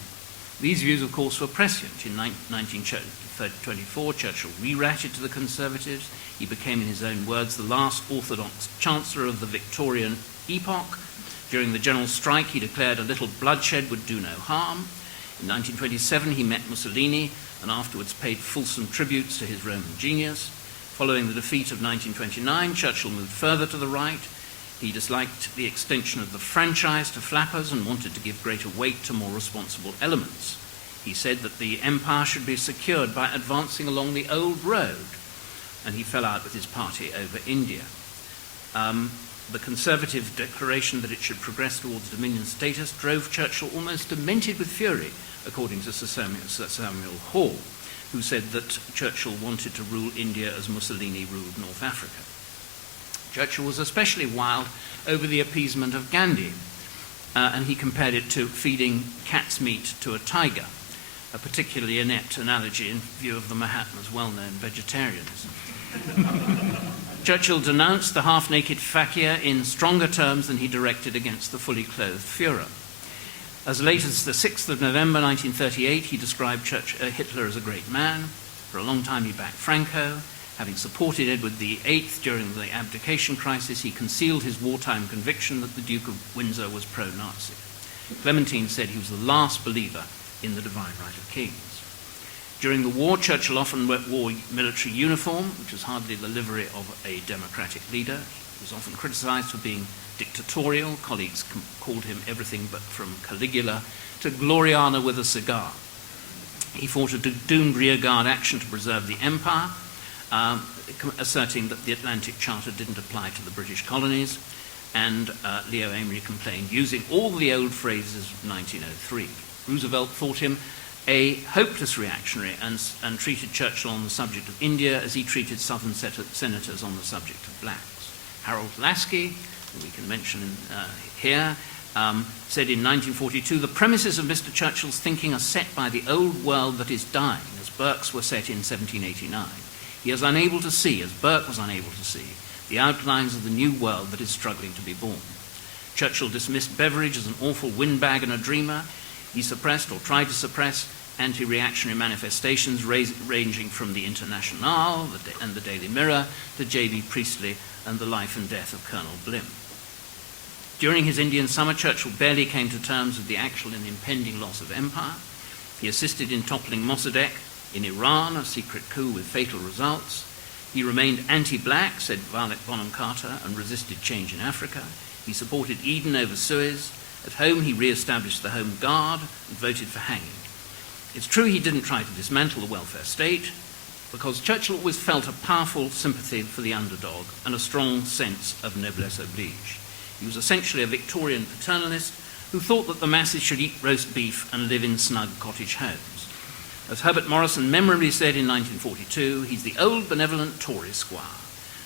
These views, of course, were prescient. In 1924, Churchill re-ratted to the Conservatives. He became, in his own words, the last orthodox chancellor of the Victorian epoch. During the general strike, he declared a little bloodshed would do no harm. In 1927, he met Mussolini and afterwards paid fulsome tributes to his Roman genius. Following the defeat of 1929, Churchill moved further to the right. He disliked the extension of the franchise to flappers and wanted to give greater weight to more responsible elements. He said that the empire should be secured by advancing along the old road, and he fell out with his party over India. The Conservative declaration that it should progress towards Dominion status drove Churchill almost demented with fury, according to Sir Samuel Hall, who said that Churchill wanted to rule India as Mussolini ruled North Africa. Churchill was especially wild over the appeasement of Gandhi, and he compared it to feeding cat's meat to a tiger, a particularly inept analogy in view of the Mahatma's well-known vegetarianism. Churchill denounced the half-naked fakir in stronger terms than he directed against the fully clothed Führer. As late as the 6th of November 1938, he described Hitler as a great man. For a long time he backed Franco. Having supported Edward VIII during the abdication crisis, he concealed his wartime conviction that the Duke of Windsor was pro-Nazi. Clementine said he was the last believer in the divine right of kings. During the war, Churchill often wore military uniform, which was hardly the livery of a democratic leader. He was often criticised for being dictatorial. Colleagues called him everything but from Caligula to Gloriana with a cigar. He fought a doomed rearguard action to preserve the empire, asserting that the Atlantic Charter didn't apply to the British colonies, and Leo Amery complained, using all the old phrases of 1903. Roosevelt thought him a hopeless reactionary and treated Churchill on the subject of India as he treated Southern senators on the subject of blacks. Harold Lasky, who we can mention here, said in 1942, the premises of Mr. Churchill's thinking are set by the old world that is dying, as Burke's were set in 1789. He is unable to see, as Burke was unable to see, the outlines of the new world that is struggling to be born. Churchill dismissed Beveridge as an awful windbag and a dreamer. He suppressed, or tried to suppress, anti-reactionary manifestations ranging from the Internationale and the Daily Mirror to J.B. Priestley and the life and death of Colonel Blim. During his Indian summer, Churchill barely came to terms with the actual and impending loss of empire. He assisted in toppling Mossadegh in Iran, a secret coup with fatal results. He remained anti-black, said Violet Bonham Carter, and resisted change in Africa. He supported Eden over Suez. At home, he re-established the Home Guard and voted for hanging. It's true he didn't try to dismantle the welfare state, because Churchill always felt a powerful sympathy for the underdog and a strong sense of noblesse oblige. He was essentially a Victorian paternalist who thought that the masses should eat roast beef and live in snug cottage homes. As Herbert Morrison memorably said in 1942, he's the old benevolent Tory squire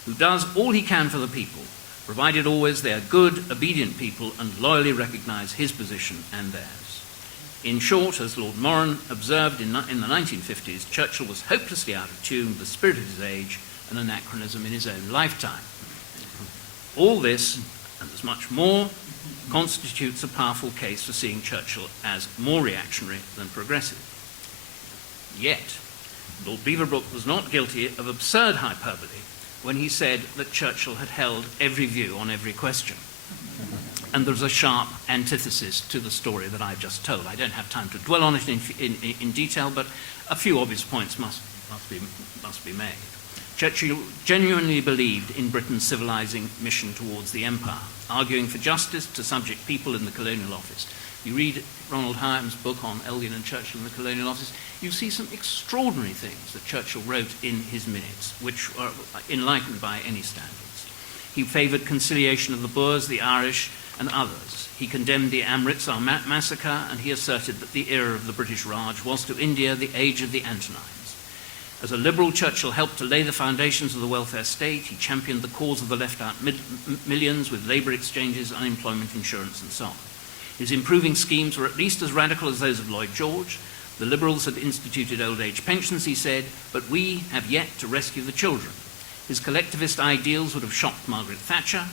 who does all he can for the people, provided always they are good, obedient people and loyally recognise his position and theirs. In short, as Lord Moran observed in the 1950s, Churchill was hopelessly out of tune with the spirit of his age, an anachronism in his own lifetime. All this, and there's much more, constitutes a powerful case for seeing Churchill as more reactionary than progressive. Yet, Lord Beaverbrook was not guilty of absurd hyperbole when he said that Churchill had held every view on every question. And there's a sharp antithesis to the story that I've just told. I don't have time to dwell on it in detail, but a few obvious points must be made. Churchill genuinely believed in Britain's civilizing mission towards the empire, arguing for justice to subject people in the Colonial Office. You read Ronald Hyam's book on Elgin and Churchill in the Colonial Office, you see some extraordinary things that Churchill wrote in his minutes, which are enlightened by any standards. He favoured conciliation of the Boers, the Irish, and others. He condemned the Amritsar massacre, and he asserted that the era of the British Raj was to India the age of the Antonines. As a liberal, Churchill helped to lay the foundations of the welfare state. He championed the cause of the left-out millions with labour exchanges, unemployment insurance, and so on. His improving schemes were at least as radical as those of Lloyd George. The Liberals had instituted old age pensions, he said, but we have yet to rescue the children. His collectivist ideals would have shocked Margaret Thatcher.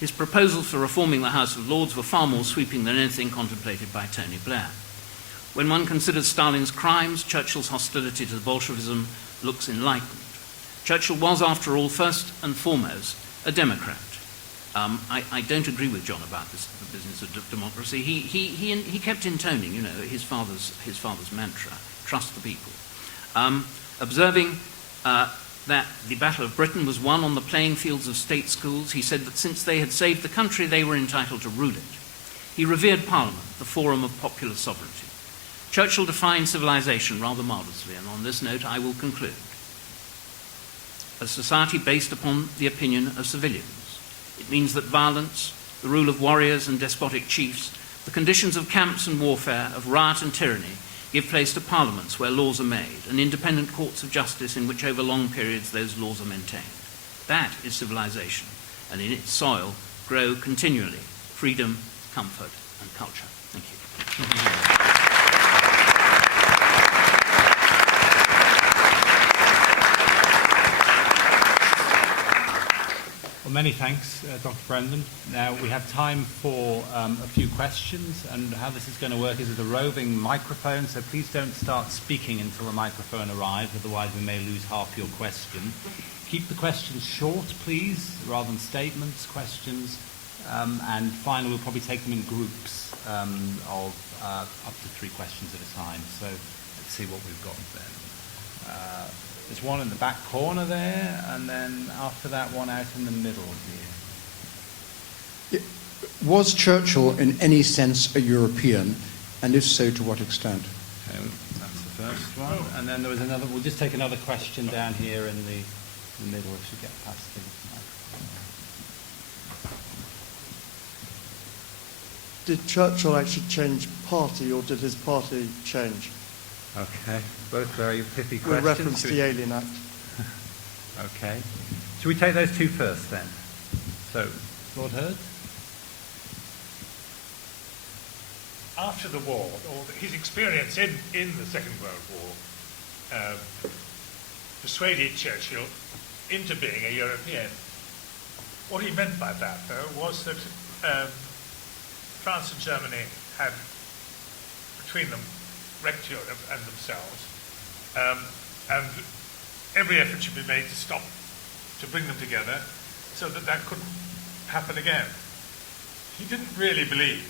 His proposals for reforming the House of Lords were far more sweeping than anything contemplated by Tony Blair. When one considers Stalin's crimes, Churchill's hostility to Bolshevism looks enlightened. Churchill was, after all, first and foremost, a Democrat. I don't agree with John about this, the business of democracy. He kept intoning, his father's mantra: trust the people. Observing that the Battle of Britain was won on the playing fields of state schools, he said that since they had saved the country, they were entitled to rule it. He revered Parliament, the forum of popular sovereignty. Churchill defined civilization rather modestly, and on this note I will conclude. A society based upon the opinion of civilians. It means that violence, the rule of warriors and despotic chiefs, the conditions of camps and warfare, of riot and tyranny, give place to parliaments where laws are made, and independent courts of justice in which over long periods those laws are maintained. That is civilization, and in its soil grow continually freedom, comfort, and culture. Thank you. Well, many thanks, Dr. Brendon. Now we have time for a few questions, and how this is going to work is with a roving microphone, so please don't start speaking until the microphone arrives, otherwise we may lose half your question. Keep the questions short, please, rather than statements, questions, and finally we'll probably take them in groups of up to 3 questions at a time. So let's see what we've got then. There's one in the back corner there, and then after that one out in the middle here. Was Churchill in any sense a European, and if so, to what extent? Okay, that's the first one. And then there was another, we'll just take another question down here in the middle if you get past the microphone. Did Churchill actually change party, or did his party change? Okay, both very pithy With questions. reference to the Alien Act. Okay. Should we take those two first then? So, Lord Hurd? After the war, or his experience in the Second World War, persuaded Churchill into being a European. What he meant by that, though, was that France and Germany had, between them, wrecked Europe and themselves, and every effort should be made to bring them together so that that couldn't happen again. He didn't really believe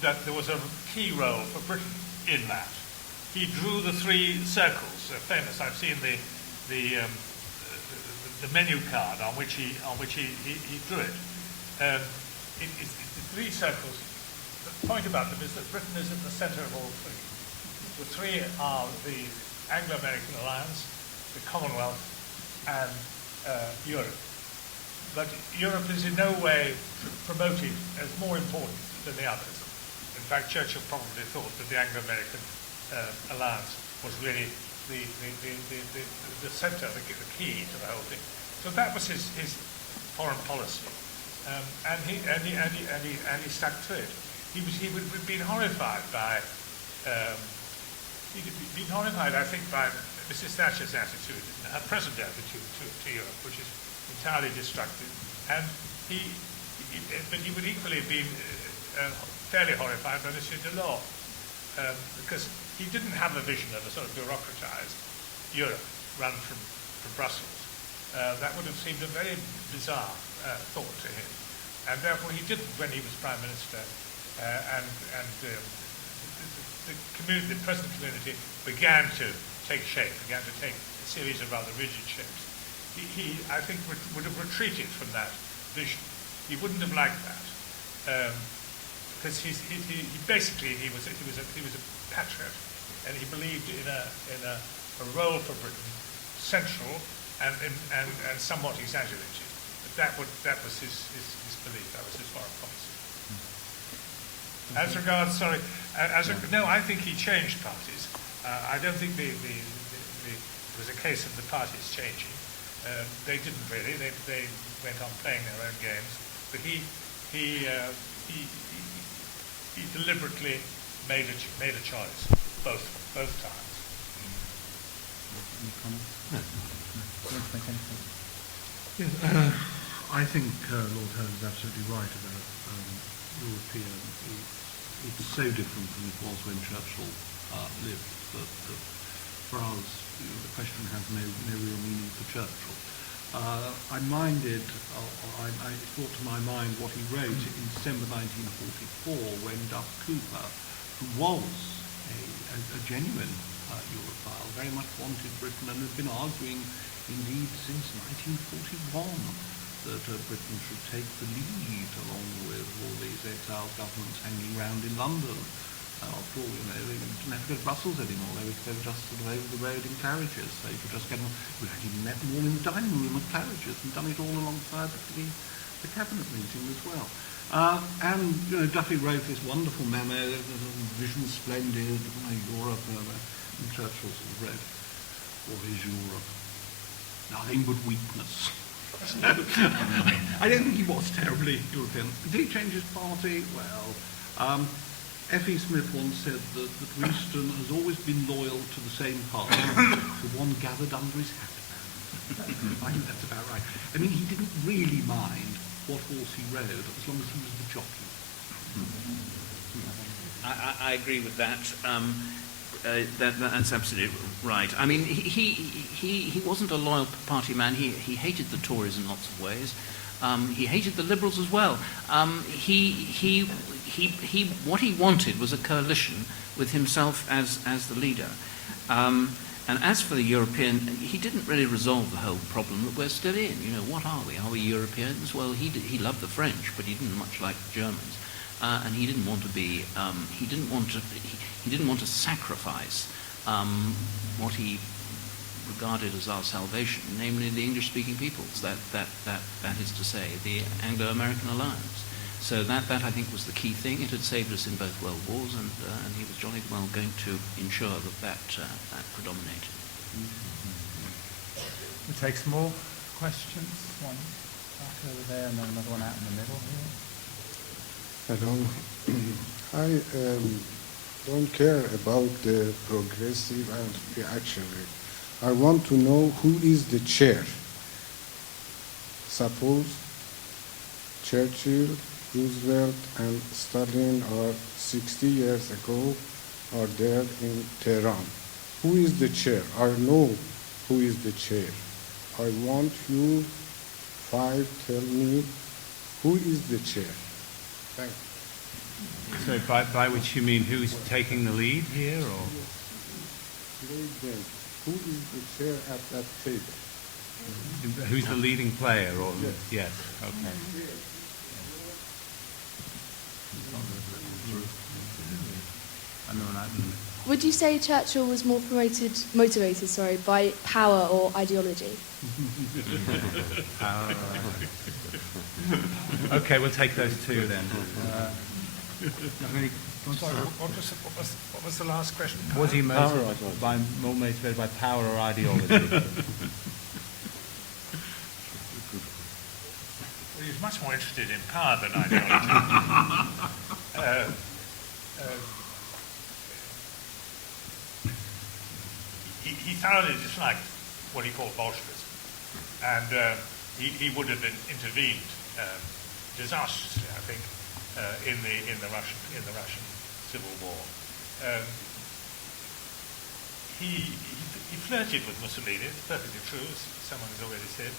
that there was a key role for Britain in that. He drew the 3 circles, famous. I've seen the menu card on which he drew it. It's the 3 circles. The point about them is that Britain is at the centre of all 3. The 3 are the Anglo-American Alliance, the Commonwealth, and Europe. But Europe is in no way promoted as more important than the others. In fact, Churchill probably thought that the Anglo-American Alliance was really the centre, the key to the whole thing. So that was his foreign policy, and he stuck to it. He would have been horrified by. He'd been horrified, I think, by Mrs. Thatcher's attitude, her present attitude to Europe, which is entirely destructive. And but he would equally have been fairly horrified by Monsieur Delors, because he didn't have a vision of a sort of bureaucratized Europe run from Brussels. That would have seemed a very bizarre thought to him. And therefore he didn't when he was Prime Minister, the present community began to take shape, began to take a series of rather rigid shapes. He I think, would have retreated from that vision. He wouldn't have liked that, because he was a patriot, and he believed in a role for Britain, central and somewhat exaggerated. But that was his belief. That was his foreign policy. As regards, no, I think he changed parties. I don't think it was a case of the parties changing. They didn't really. They went on playing their own games. But he he deliberately made a choice both times. Yes, I think Lord Hurd is absolutely right about European. It's so different from it was when Churchill lived that for us the question has no real meaning for Churchill. I brought to my mind what he wrote in December 1944 when Duff Cooper, who was a genuine Europhile, very much wanted Britain and had been arguing indeed since 1941 that Britain should take the lead along with all these exiled governments hanging around in London. After all, they didn't have to go to Brussels anymore. They were just sort of over the road in carriages. So you could just get them. We had even met them all in the dining room of carriages and done it all alongside the cabinet meeting as well. And Duffy wrote this wonderful memo, Vision Splendid, Europe, and Churchill sort of wrote, what is Europe? Nothing but weakness. I don't think he was terribly European. Did he change his party? Well, F.E. Smith once said that Winston has always been loyal to the same party, the one gathered under his hatband. I think that's about right. I mean, he didn't really mind what horse he rode, as long as he was the jockey. I agree with that. That's absolutely right. I mean, he wasn't a loyal party man. He hated the Tories in lots of ways. He hated the Liberals as well. What he wanted was a coalition with himself as the leader. And as for the European, he didn't really resolve the whole problem that we're still in. What are we? Are we Europeans? Well, he loved the French, but he didn't much like the Germans, and he didn't want to be. He didn't want to sacrifice what he regarded as our salvation, namely the English-speaking peoples. That is to say, the Anglo-American alliance. So that I think was the key thing. It had saved us in both world wars, and he was jolly well going to ensure that predominated. We'll take some more questions. One back over there, and then another one out in the middle here. Hello. I don't care about the progressive and reactionary. I want to know who is the chair. Suppose Churchill, Roosevelt and Stalin are 60 years ago are there in Tehran. Who is the chair? I know who is the chair. I want you tell me who is the chair. Thank you. So by which you mean who's taking the lead here, or? Who is the chair at that table? Who's the leading player? Or yes. Okay. Would you say Churchill was more motivated by power or ideology? Okay, we'll take those two then. Sorry, what was the last question? Was he more motivated by power or ideology? Well, he was much more interested in power than ideology. He thoroughly disliked what he called Bolshevism, and he would have intervened disastrously, I think, in the Russian Civil War. He flirted with Mussolini. It's perfectly true, as someone has already said,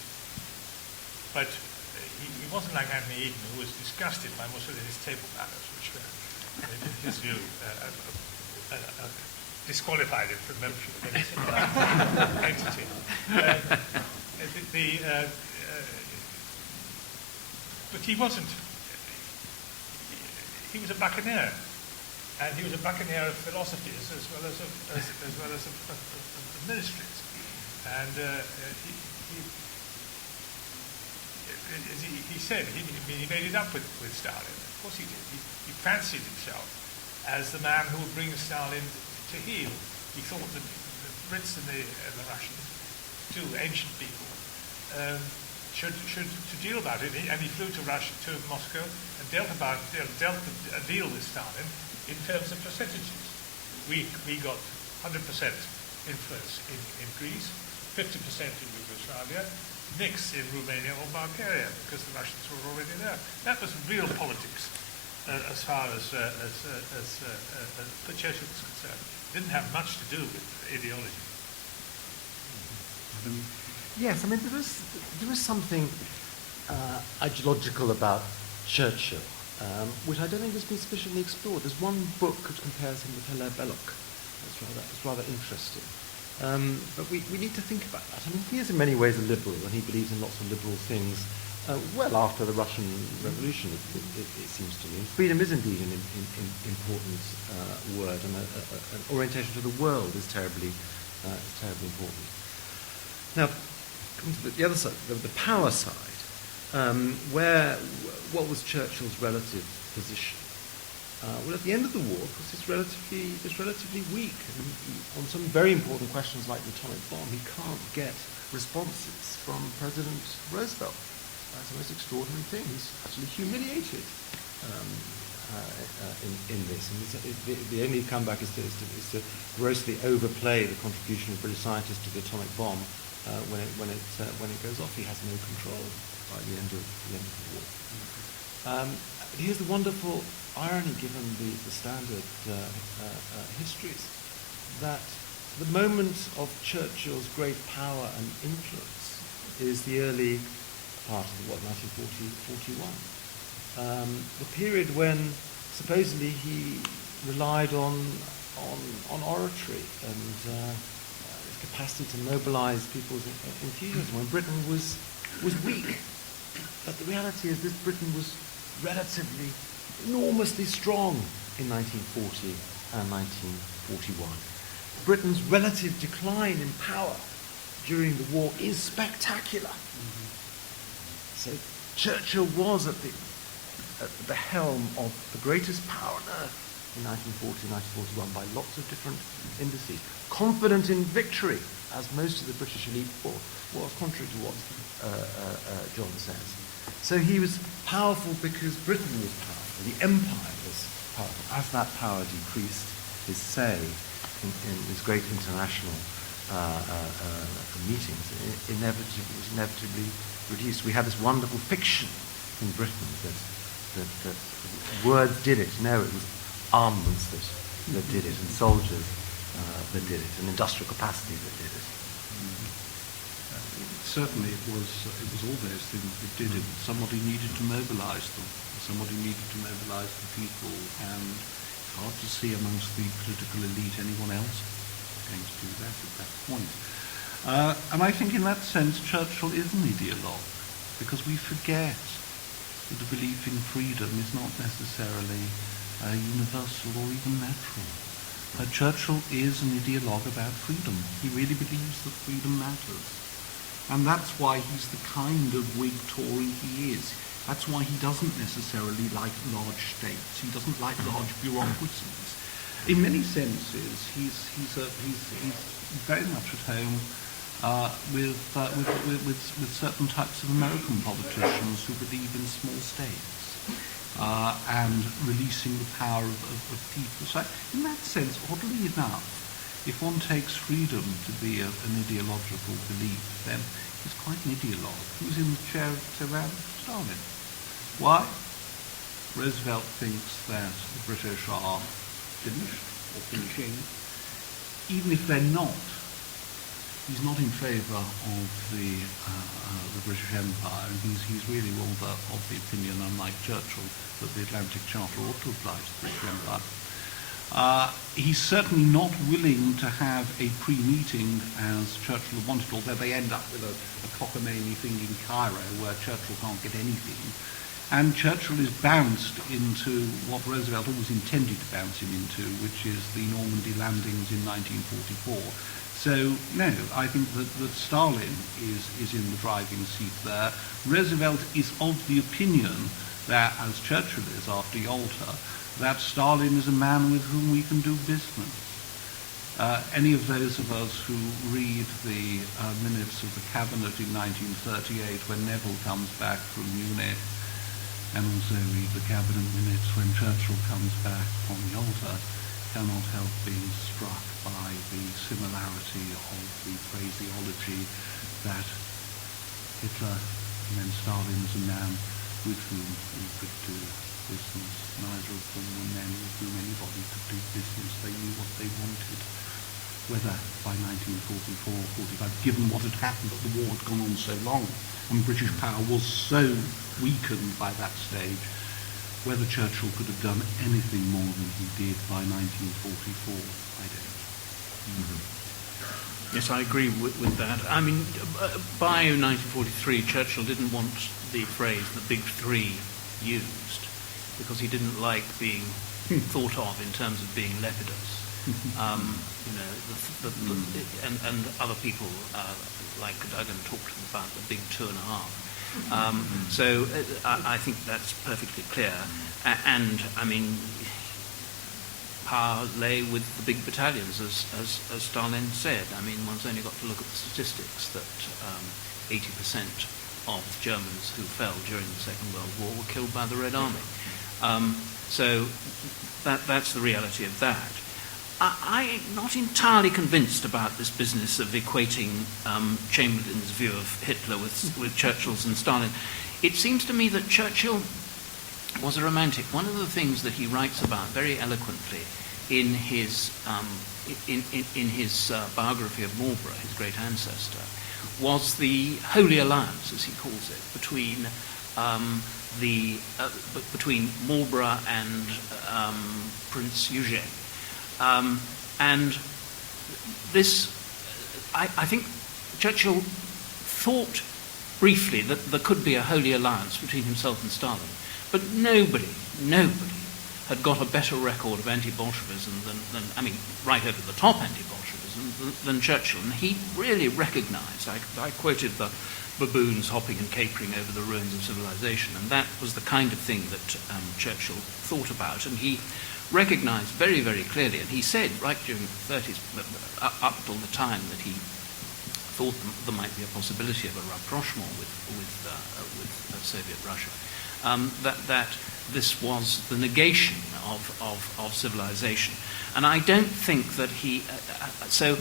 but he wasn't like Anthony Eden, who was disgusted by Mussolini's table manners, which were, in his view, disqualified him from membership of any entity. But he wasn't. He was a buccaneer, and he was a buccaneer of philosophies as well as of ministries. And he said he made it up with Stalin. Of course he did. He fancied himself as the man who would bring Stalin to heel. He thought that the Brits and the Russians, two ancient people, to deal about it, and he flew to Russia, to Moscow, and dealt a deal with Stalin in terms of percentages. We got 100% influence in Greece, 50% in Yugoslavia, nix in Romania or Bulgaria, because the Russians were already there. That was real politics as far as Churchill was concerned. It didn't have much to do with ideology. Yes, I mean, there is something ideological about Churchill, which I don't think has been sufficiently explored. There's one book which compares him with Hilaire Belloc. It's rather interesting. But we need to think about that. I mean, he is in many ways a liberal, and he believes in lots of liberal things. Well after the Russian Revolution, it seems to me. And freedom is indeed an important word, and an orientation to the world is terribly important. Now, coming to the other side, the power side, what was Churchill's relative position? Well, at the end of the war, of course, it's relatively weak. And on some very important questions like the atomic bomb, he can't get responses from President Roosevelt. That's the most extraordinary thing. He's actually humiliated in this. And the only comeback is to grossly overplay the contribution of British scientists to the atomic bomb when it goes off. He has no control by the end of the war. Here's the wonderful irony, given the standard histories, that the moment of Churchill's great power and influence is the early part of 1940-41, the period when supposedly he relied on oratory and his capacity to mobilise people's enthusiasm when Britain was weak. But the reality is this Britain was relatively enormously strong in 1940 and 1941. Britain's relative decline in power during the war is spectacular. So Churchill was at the helm of the greatest power on earth in 1940, 1941 by lots of different indices. Confident in victory, as most of the British elite was, contrary to what John says. So he was powerful because Britain was powerful, the empire was powerful. As that power decreased, his say in these great international meetings was inevitably reduced. We had this wonderful fiction in Britain that words did it. No, it was armaments that did it, and soldiers that did it, and industrial capacity that did it. Certainly it was all those things that did it. Somebody needed to mobilise them. Somebody needed to mobilise the people, and it's hard to see amongst the political elite anyone else going to do that at that point. And I think in that sense Churchill is an ideologue, because we forget that the belief in freedom is not necessarily universal or even natural. Churchill is an ideologue about freedom. He really believes that freedom matters. And that's why he's the kind of Whig Tory he is. That's why he doesn't necessarily like large states. He doesn't like large bureaucracies. In many senses, he's very much at home with certain types of American politicians who believe in small states and releasing the power of people. So in that sense, oddly enough, if one takes freedom to be an ideological belief, then he's quite an ideologue. Who's in the chair around Stalin? Why? Roosevelt thinks that the British are finished or finishing. Even if they're not, he's not in favour of the British Empire, and he's really of the opinion, unlike Churchill, that the Atlantic Charter ought to apply to the British Empire. He's certainly not willing to have a pre-meeting as Churchill wanted, although they end up with a cockamamie thing in Cairo where Churchill can't get anything. And Churchill is bounced into what Roosevelt always intended to bounce him into, which is the Normandy landings in 1944. So, no, I think that Stalin is in the driving seat there. Roosevelt is of the opinion that, as Churchill is after Yalta, that Stalin is a man with whom we can do business. Any of those of us who read the minutes of the cabinet in 1938 when Neville comes back from Munich, and also read the cabinet minutes when Churchill comes back from Yalta, cannot help being struck by the similarity of the phraseology that Hitler and then Stalin's a man with whom we could do business. Neither of them were men with whom anybody could do business. They knew what they wanted. Whether by 1944, 45, given what had happened, that the war had gone on so long and British power was so weakened by that stage, whether Churchill could have done anything more than he did by 1944, I don't. Mm-hmm. Yes, I agree with that. I mean, by 1943, Churchill didn't want the phrase "the big three" used because he didn't like being thought of in terms of being lepidus. You know, and other people like Duggan talked about the big 2.5. So I think that's perfectly clear. And I mean, power lay with the big battalions, as Stalin said. I mean, one's only got to look at the statistics that 80% of Germans who fell during the Second World War were killed by the Red Army. So that's the reality of that. I'm not entirely convinced about this business of equating Chamberlain's view of Hitler with Churchill's and Stalin. It seems to me that Churchill was a romantic. One of the things that he writes about very eloquently in his biography of Marlborough, his great ancestor, was the Holy Alliance, as he calls it, between between Marlborough and Prince Eugene. And this, I think Churchill thought briefly that there could be a holy alliance between himself and Stalin, but nobody had got a better record of anti-Bolshevism than I mean, right over the top anti-Bolshevism than Churchill. And he really recognized, I quoted the baboons hopping and capering over the ruins of civilization, and that was the kind of thing that Churchill thought about, and he recognized very, very clearly, and he said right during the 30s, up till the time that he thought there might be a possibility of a rapprochement with Soviet Russia, that this was the negation of civilization. And I don't think that he... So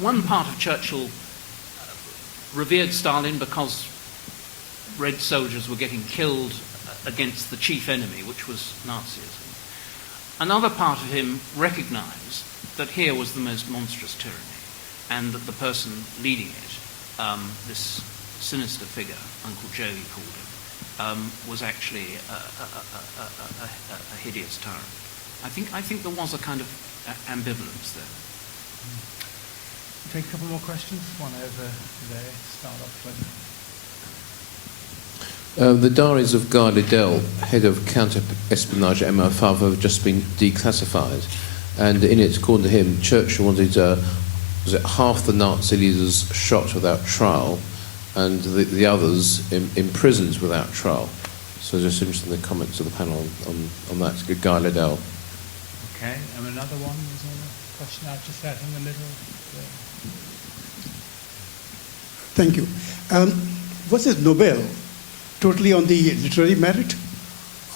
one part of Churchill revered Stalin because Red soldiers were getting killed against the chief enemy, which was Nazism. Another part of him recognized that here was the most monstrous tyranny, and that the person leading it, this sinister figure, Uncle Joe he called him, was actually a hideous tyrant. I think there was a kind of ambivalence there. Take a couple more questions. One over there to start off with. The diaries of Guy Liddell, head of counter-espionage at MI5, have just been declassified. And in it, according to him, Churchill wanted was it half the Nazi leaders shot without trial and the others imprisoned without trial. So just interested in the comments of the panel on that. Guy Liddell. Okay, and another one. Was there a question out just there in the middle? Thank you. Was his Nobel totally on the literary merit,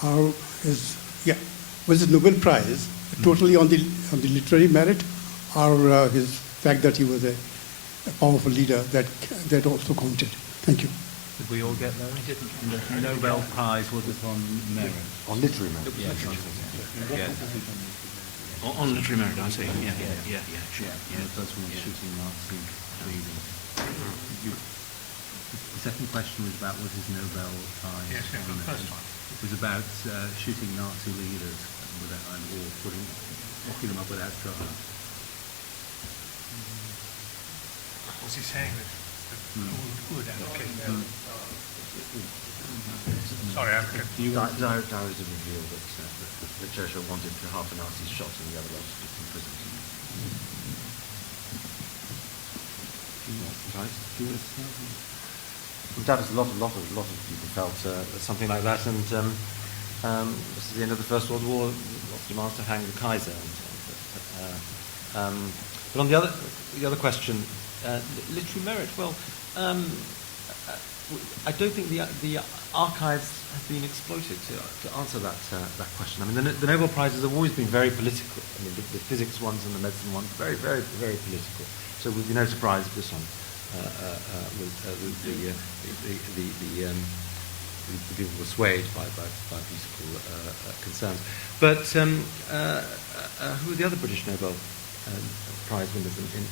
or was his Nobel Prize totally on the literary merit, or his fact that he was a powerful leader that also counted? Thank you. Did we all get those? I didn't. The Nobel Prize was it on merit? On literary merit. Yeah. On literary merit, I see. Yeah. Sure. Yeah. The first one was shooting Nazi leaders. The second question was about his Nobel Prize. Yes, the first one. It was about shooting Nazi leaders or locking them up without trial. Was he saying that who would advocate that? Sorry, I'm confused. Diaries have revealed that Churchill wanted half the Nazis shot and the other lot imprisoned. Doubtless a lot of people felt something like that, and this is the end of the First World War. Lots of demands to hang the Kaiser, But on the other question, literary merit. Well, I don't think the archives have been exploited to answer that question. I mean, the Nobel Prizes have always been very political. I mean, the physics ones and the medicine ones, very, very, very political. So it would be no surprise if this one the people were swayed by political concerns. But who are the other British Nobel Prize winners? In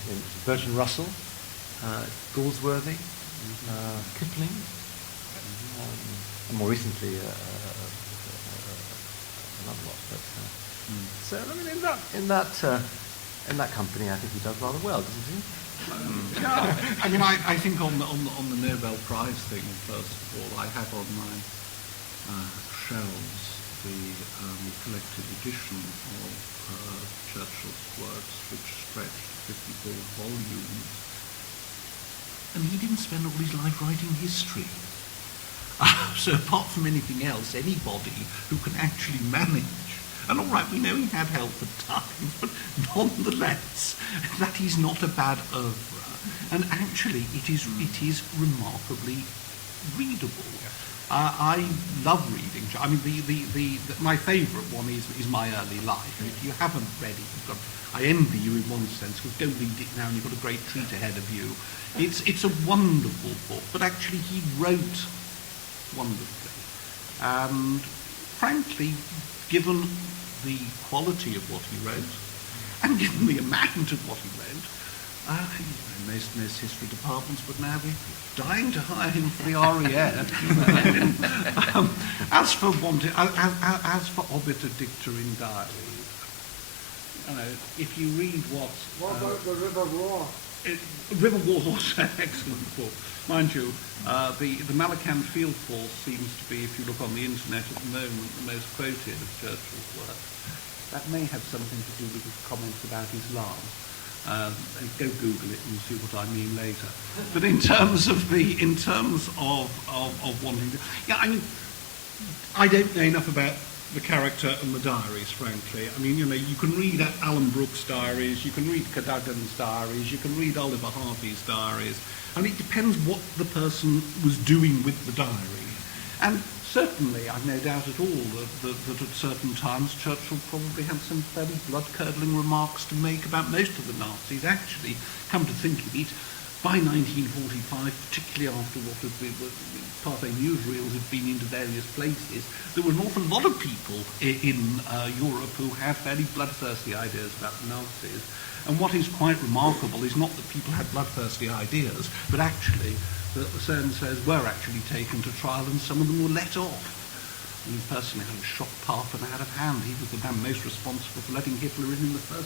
Bertrand Russell, Galsworthy, Kipling, and more recently another lot. But, so I mean, in that company, I think he does rather well, doesn't he? Yeah, I mean, I think on the Nobel Prize thing, first of all, I have on my shelves the collected edition of Churchill's works, which stretched 54 volumes. And he didn't spend all his life writing history. So apart from anything else, anybody who can actually manage, and all right, we know he had help at times, but nonetheless, that is not a bad oeuvre. And actually, it is remarkably readable. I love reading. I mean, my favourite one is My Early Life. And if you haven't read it, I envy you in one sense, because don't read it now and you've got a great treat ahead of you. It's a wonderful book, but actually he wrote wonderfully. And frankly, given the quality of what he wrote, and given the amount of what he wrote, most history departments would now be dying to hire him for the REF. As for Obiter Dicta in Diary, if you read what about the River War? River War is also an excellent book. Mind you, the Malakand Field Force seems to be, if you look on the internet at the moment, the most quoted of Churchill's work. That may have something to do with his comments about Islam. Go Google it and you'll see what I mean later. But in terms of wanting to, yeah, I mean, I don't know enough about the character and the diaries, frankly. I mean, you can read Alan Brooks' diaries, you can read Cadogan's diaries, you can read Oliver Harvey's diaries. I mean, it depends what the person was doing with the diary. And certainly, I've no doubt at all that at certain times Churchill probably had some fairly blood-curdling remarks to make about most of the Nazis. Actually, come to think of it, by 1945, particularly after what had been Party newsreels had been into various places, there were an awful lot of people in Europe who had fairly bloodthirsty ideas about the Nazis. And what is quite remarkable is not that people had bloodthirsty ideas, but actually that the so-and-sos were actually taken to trial and some of them were let off. I mean, personally, I was shocked Parfin out of hand. He was the man most responsible for letting Hitler in the first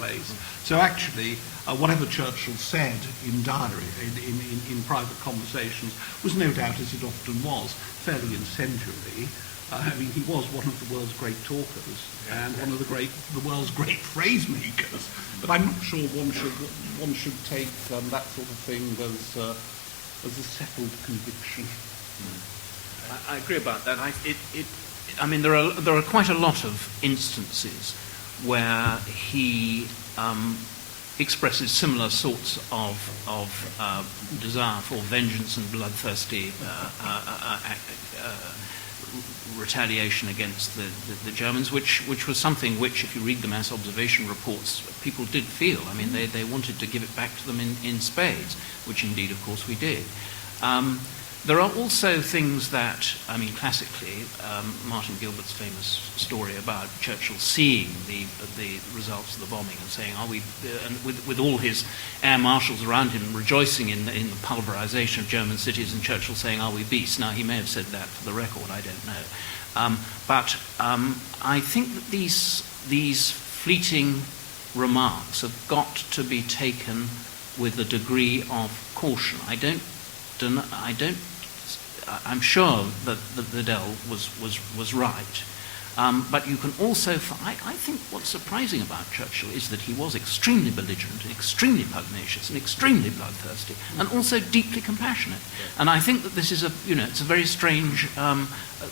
place. So actually, whatever Churchill said in diary, in private conversations, was no doubt, as it often was, fairly incendiary. I mean, he was one of the world's great talkers and one of the world's great phrase makers. But I'm not sure one should take that sort of thing as a settled conviction. I agree about that. I mean, there are quite a lot of instances where he expresses similar sorts of desire for vengeance and bloodthirsty retaliation against the Germans, which was something which, if you read the mass observation reports, people did feel. I mean, they wanted to give it back to them in spades, which indeed, of course, we did. There are also things that, I mean, classically, Martin Gilbert's famous story about Churchill seeing the results of the bombing and saying, "Are we?" And with all his air marshals around him rejoicing in the pulverization of German cities, and Churchill saying, "Are we beasts?" Now, he may have said that for the record, I don't know. But I think that these fleeting remarks have got to be taken with a degree of caution. I'm sure that Liddell was right. But you can also, I think what's surprising about Churchill is that he was extremely belligerent, and extremely pugnacious, and extremely bloodthirsty, and also deeply compassionate. And I think that this is it's a very strange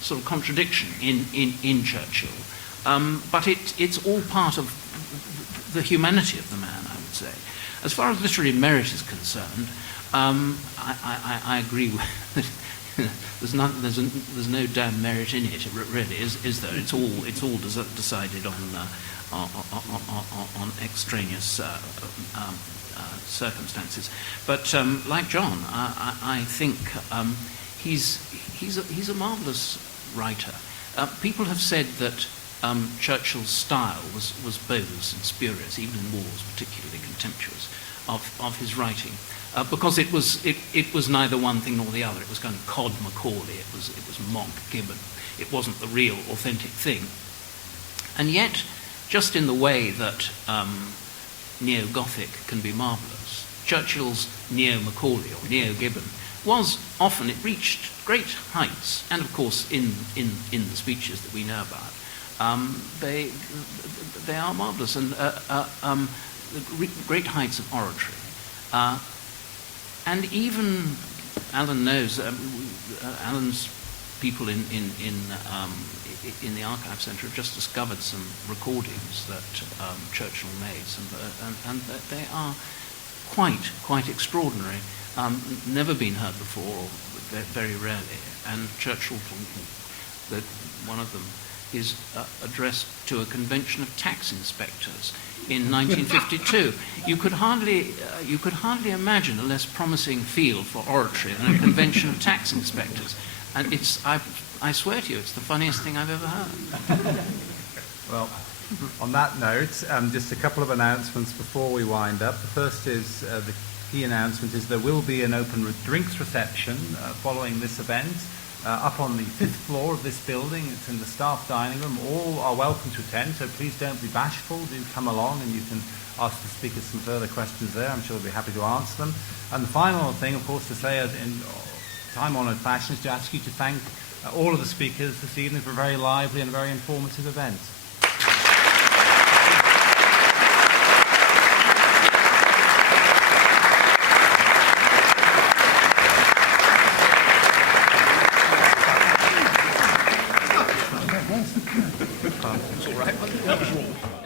sort of contradiction in Churchill. But it's all part of the humanity of the man, I would say. As far as literary merit is concerned, I agree with there's no damn merit in it. Really, is there? It's all decided on extraneous circumstances. But like John, I think he's a marvellous writer. People have said that Churchill's style was bogus and spurious, even in wars, particularly contemptuous of his writing, because it was neither one thing nor the other. It was kind of cod Macaulay. It was mock Gibbon. It wasn't the real, authentic thing. And yet, just in the way that neo-Gothic can be marvellous, Churchill's neo-Macaulay or neo-Gibbon was often, it reached great heights, and of course in the speeches that we know about, they are marvellous, and great heights of oratory. And even Alan knows, Alan's people in the Archives Centre have just discovered some recordings that Churchill made, and they are quite extraordinary. Never been heard before, or very rarely. And Churchill, one of them, is addressed to a convention of tax inspectors in 1952. You could hardly imagine a less promising field for oratory than a convention of tax inspectors. And I swear to you, it's the funniest thing I've ever heard. Well, on that note, just a couple of announcements before we wind up. The first is the key announcement is there will be an open drinks reception following this event up on the 5th floor of this building. It's in the staff dining room. All are welcome to attend, so please don't be bashful. Do come along, and you can ask the speakers some further questions there. I'm sure they'll be happy to answer them. And the final thing, of course, to say in time-honoured fashion is to ask you to thank all of the speakers this evening for a very lively and very informative event.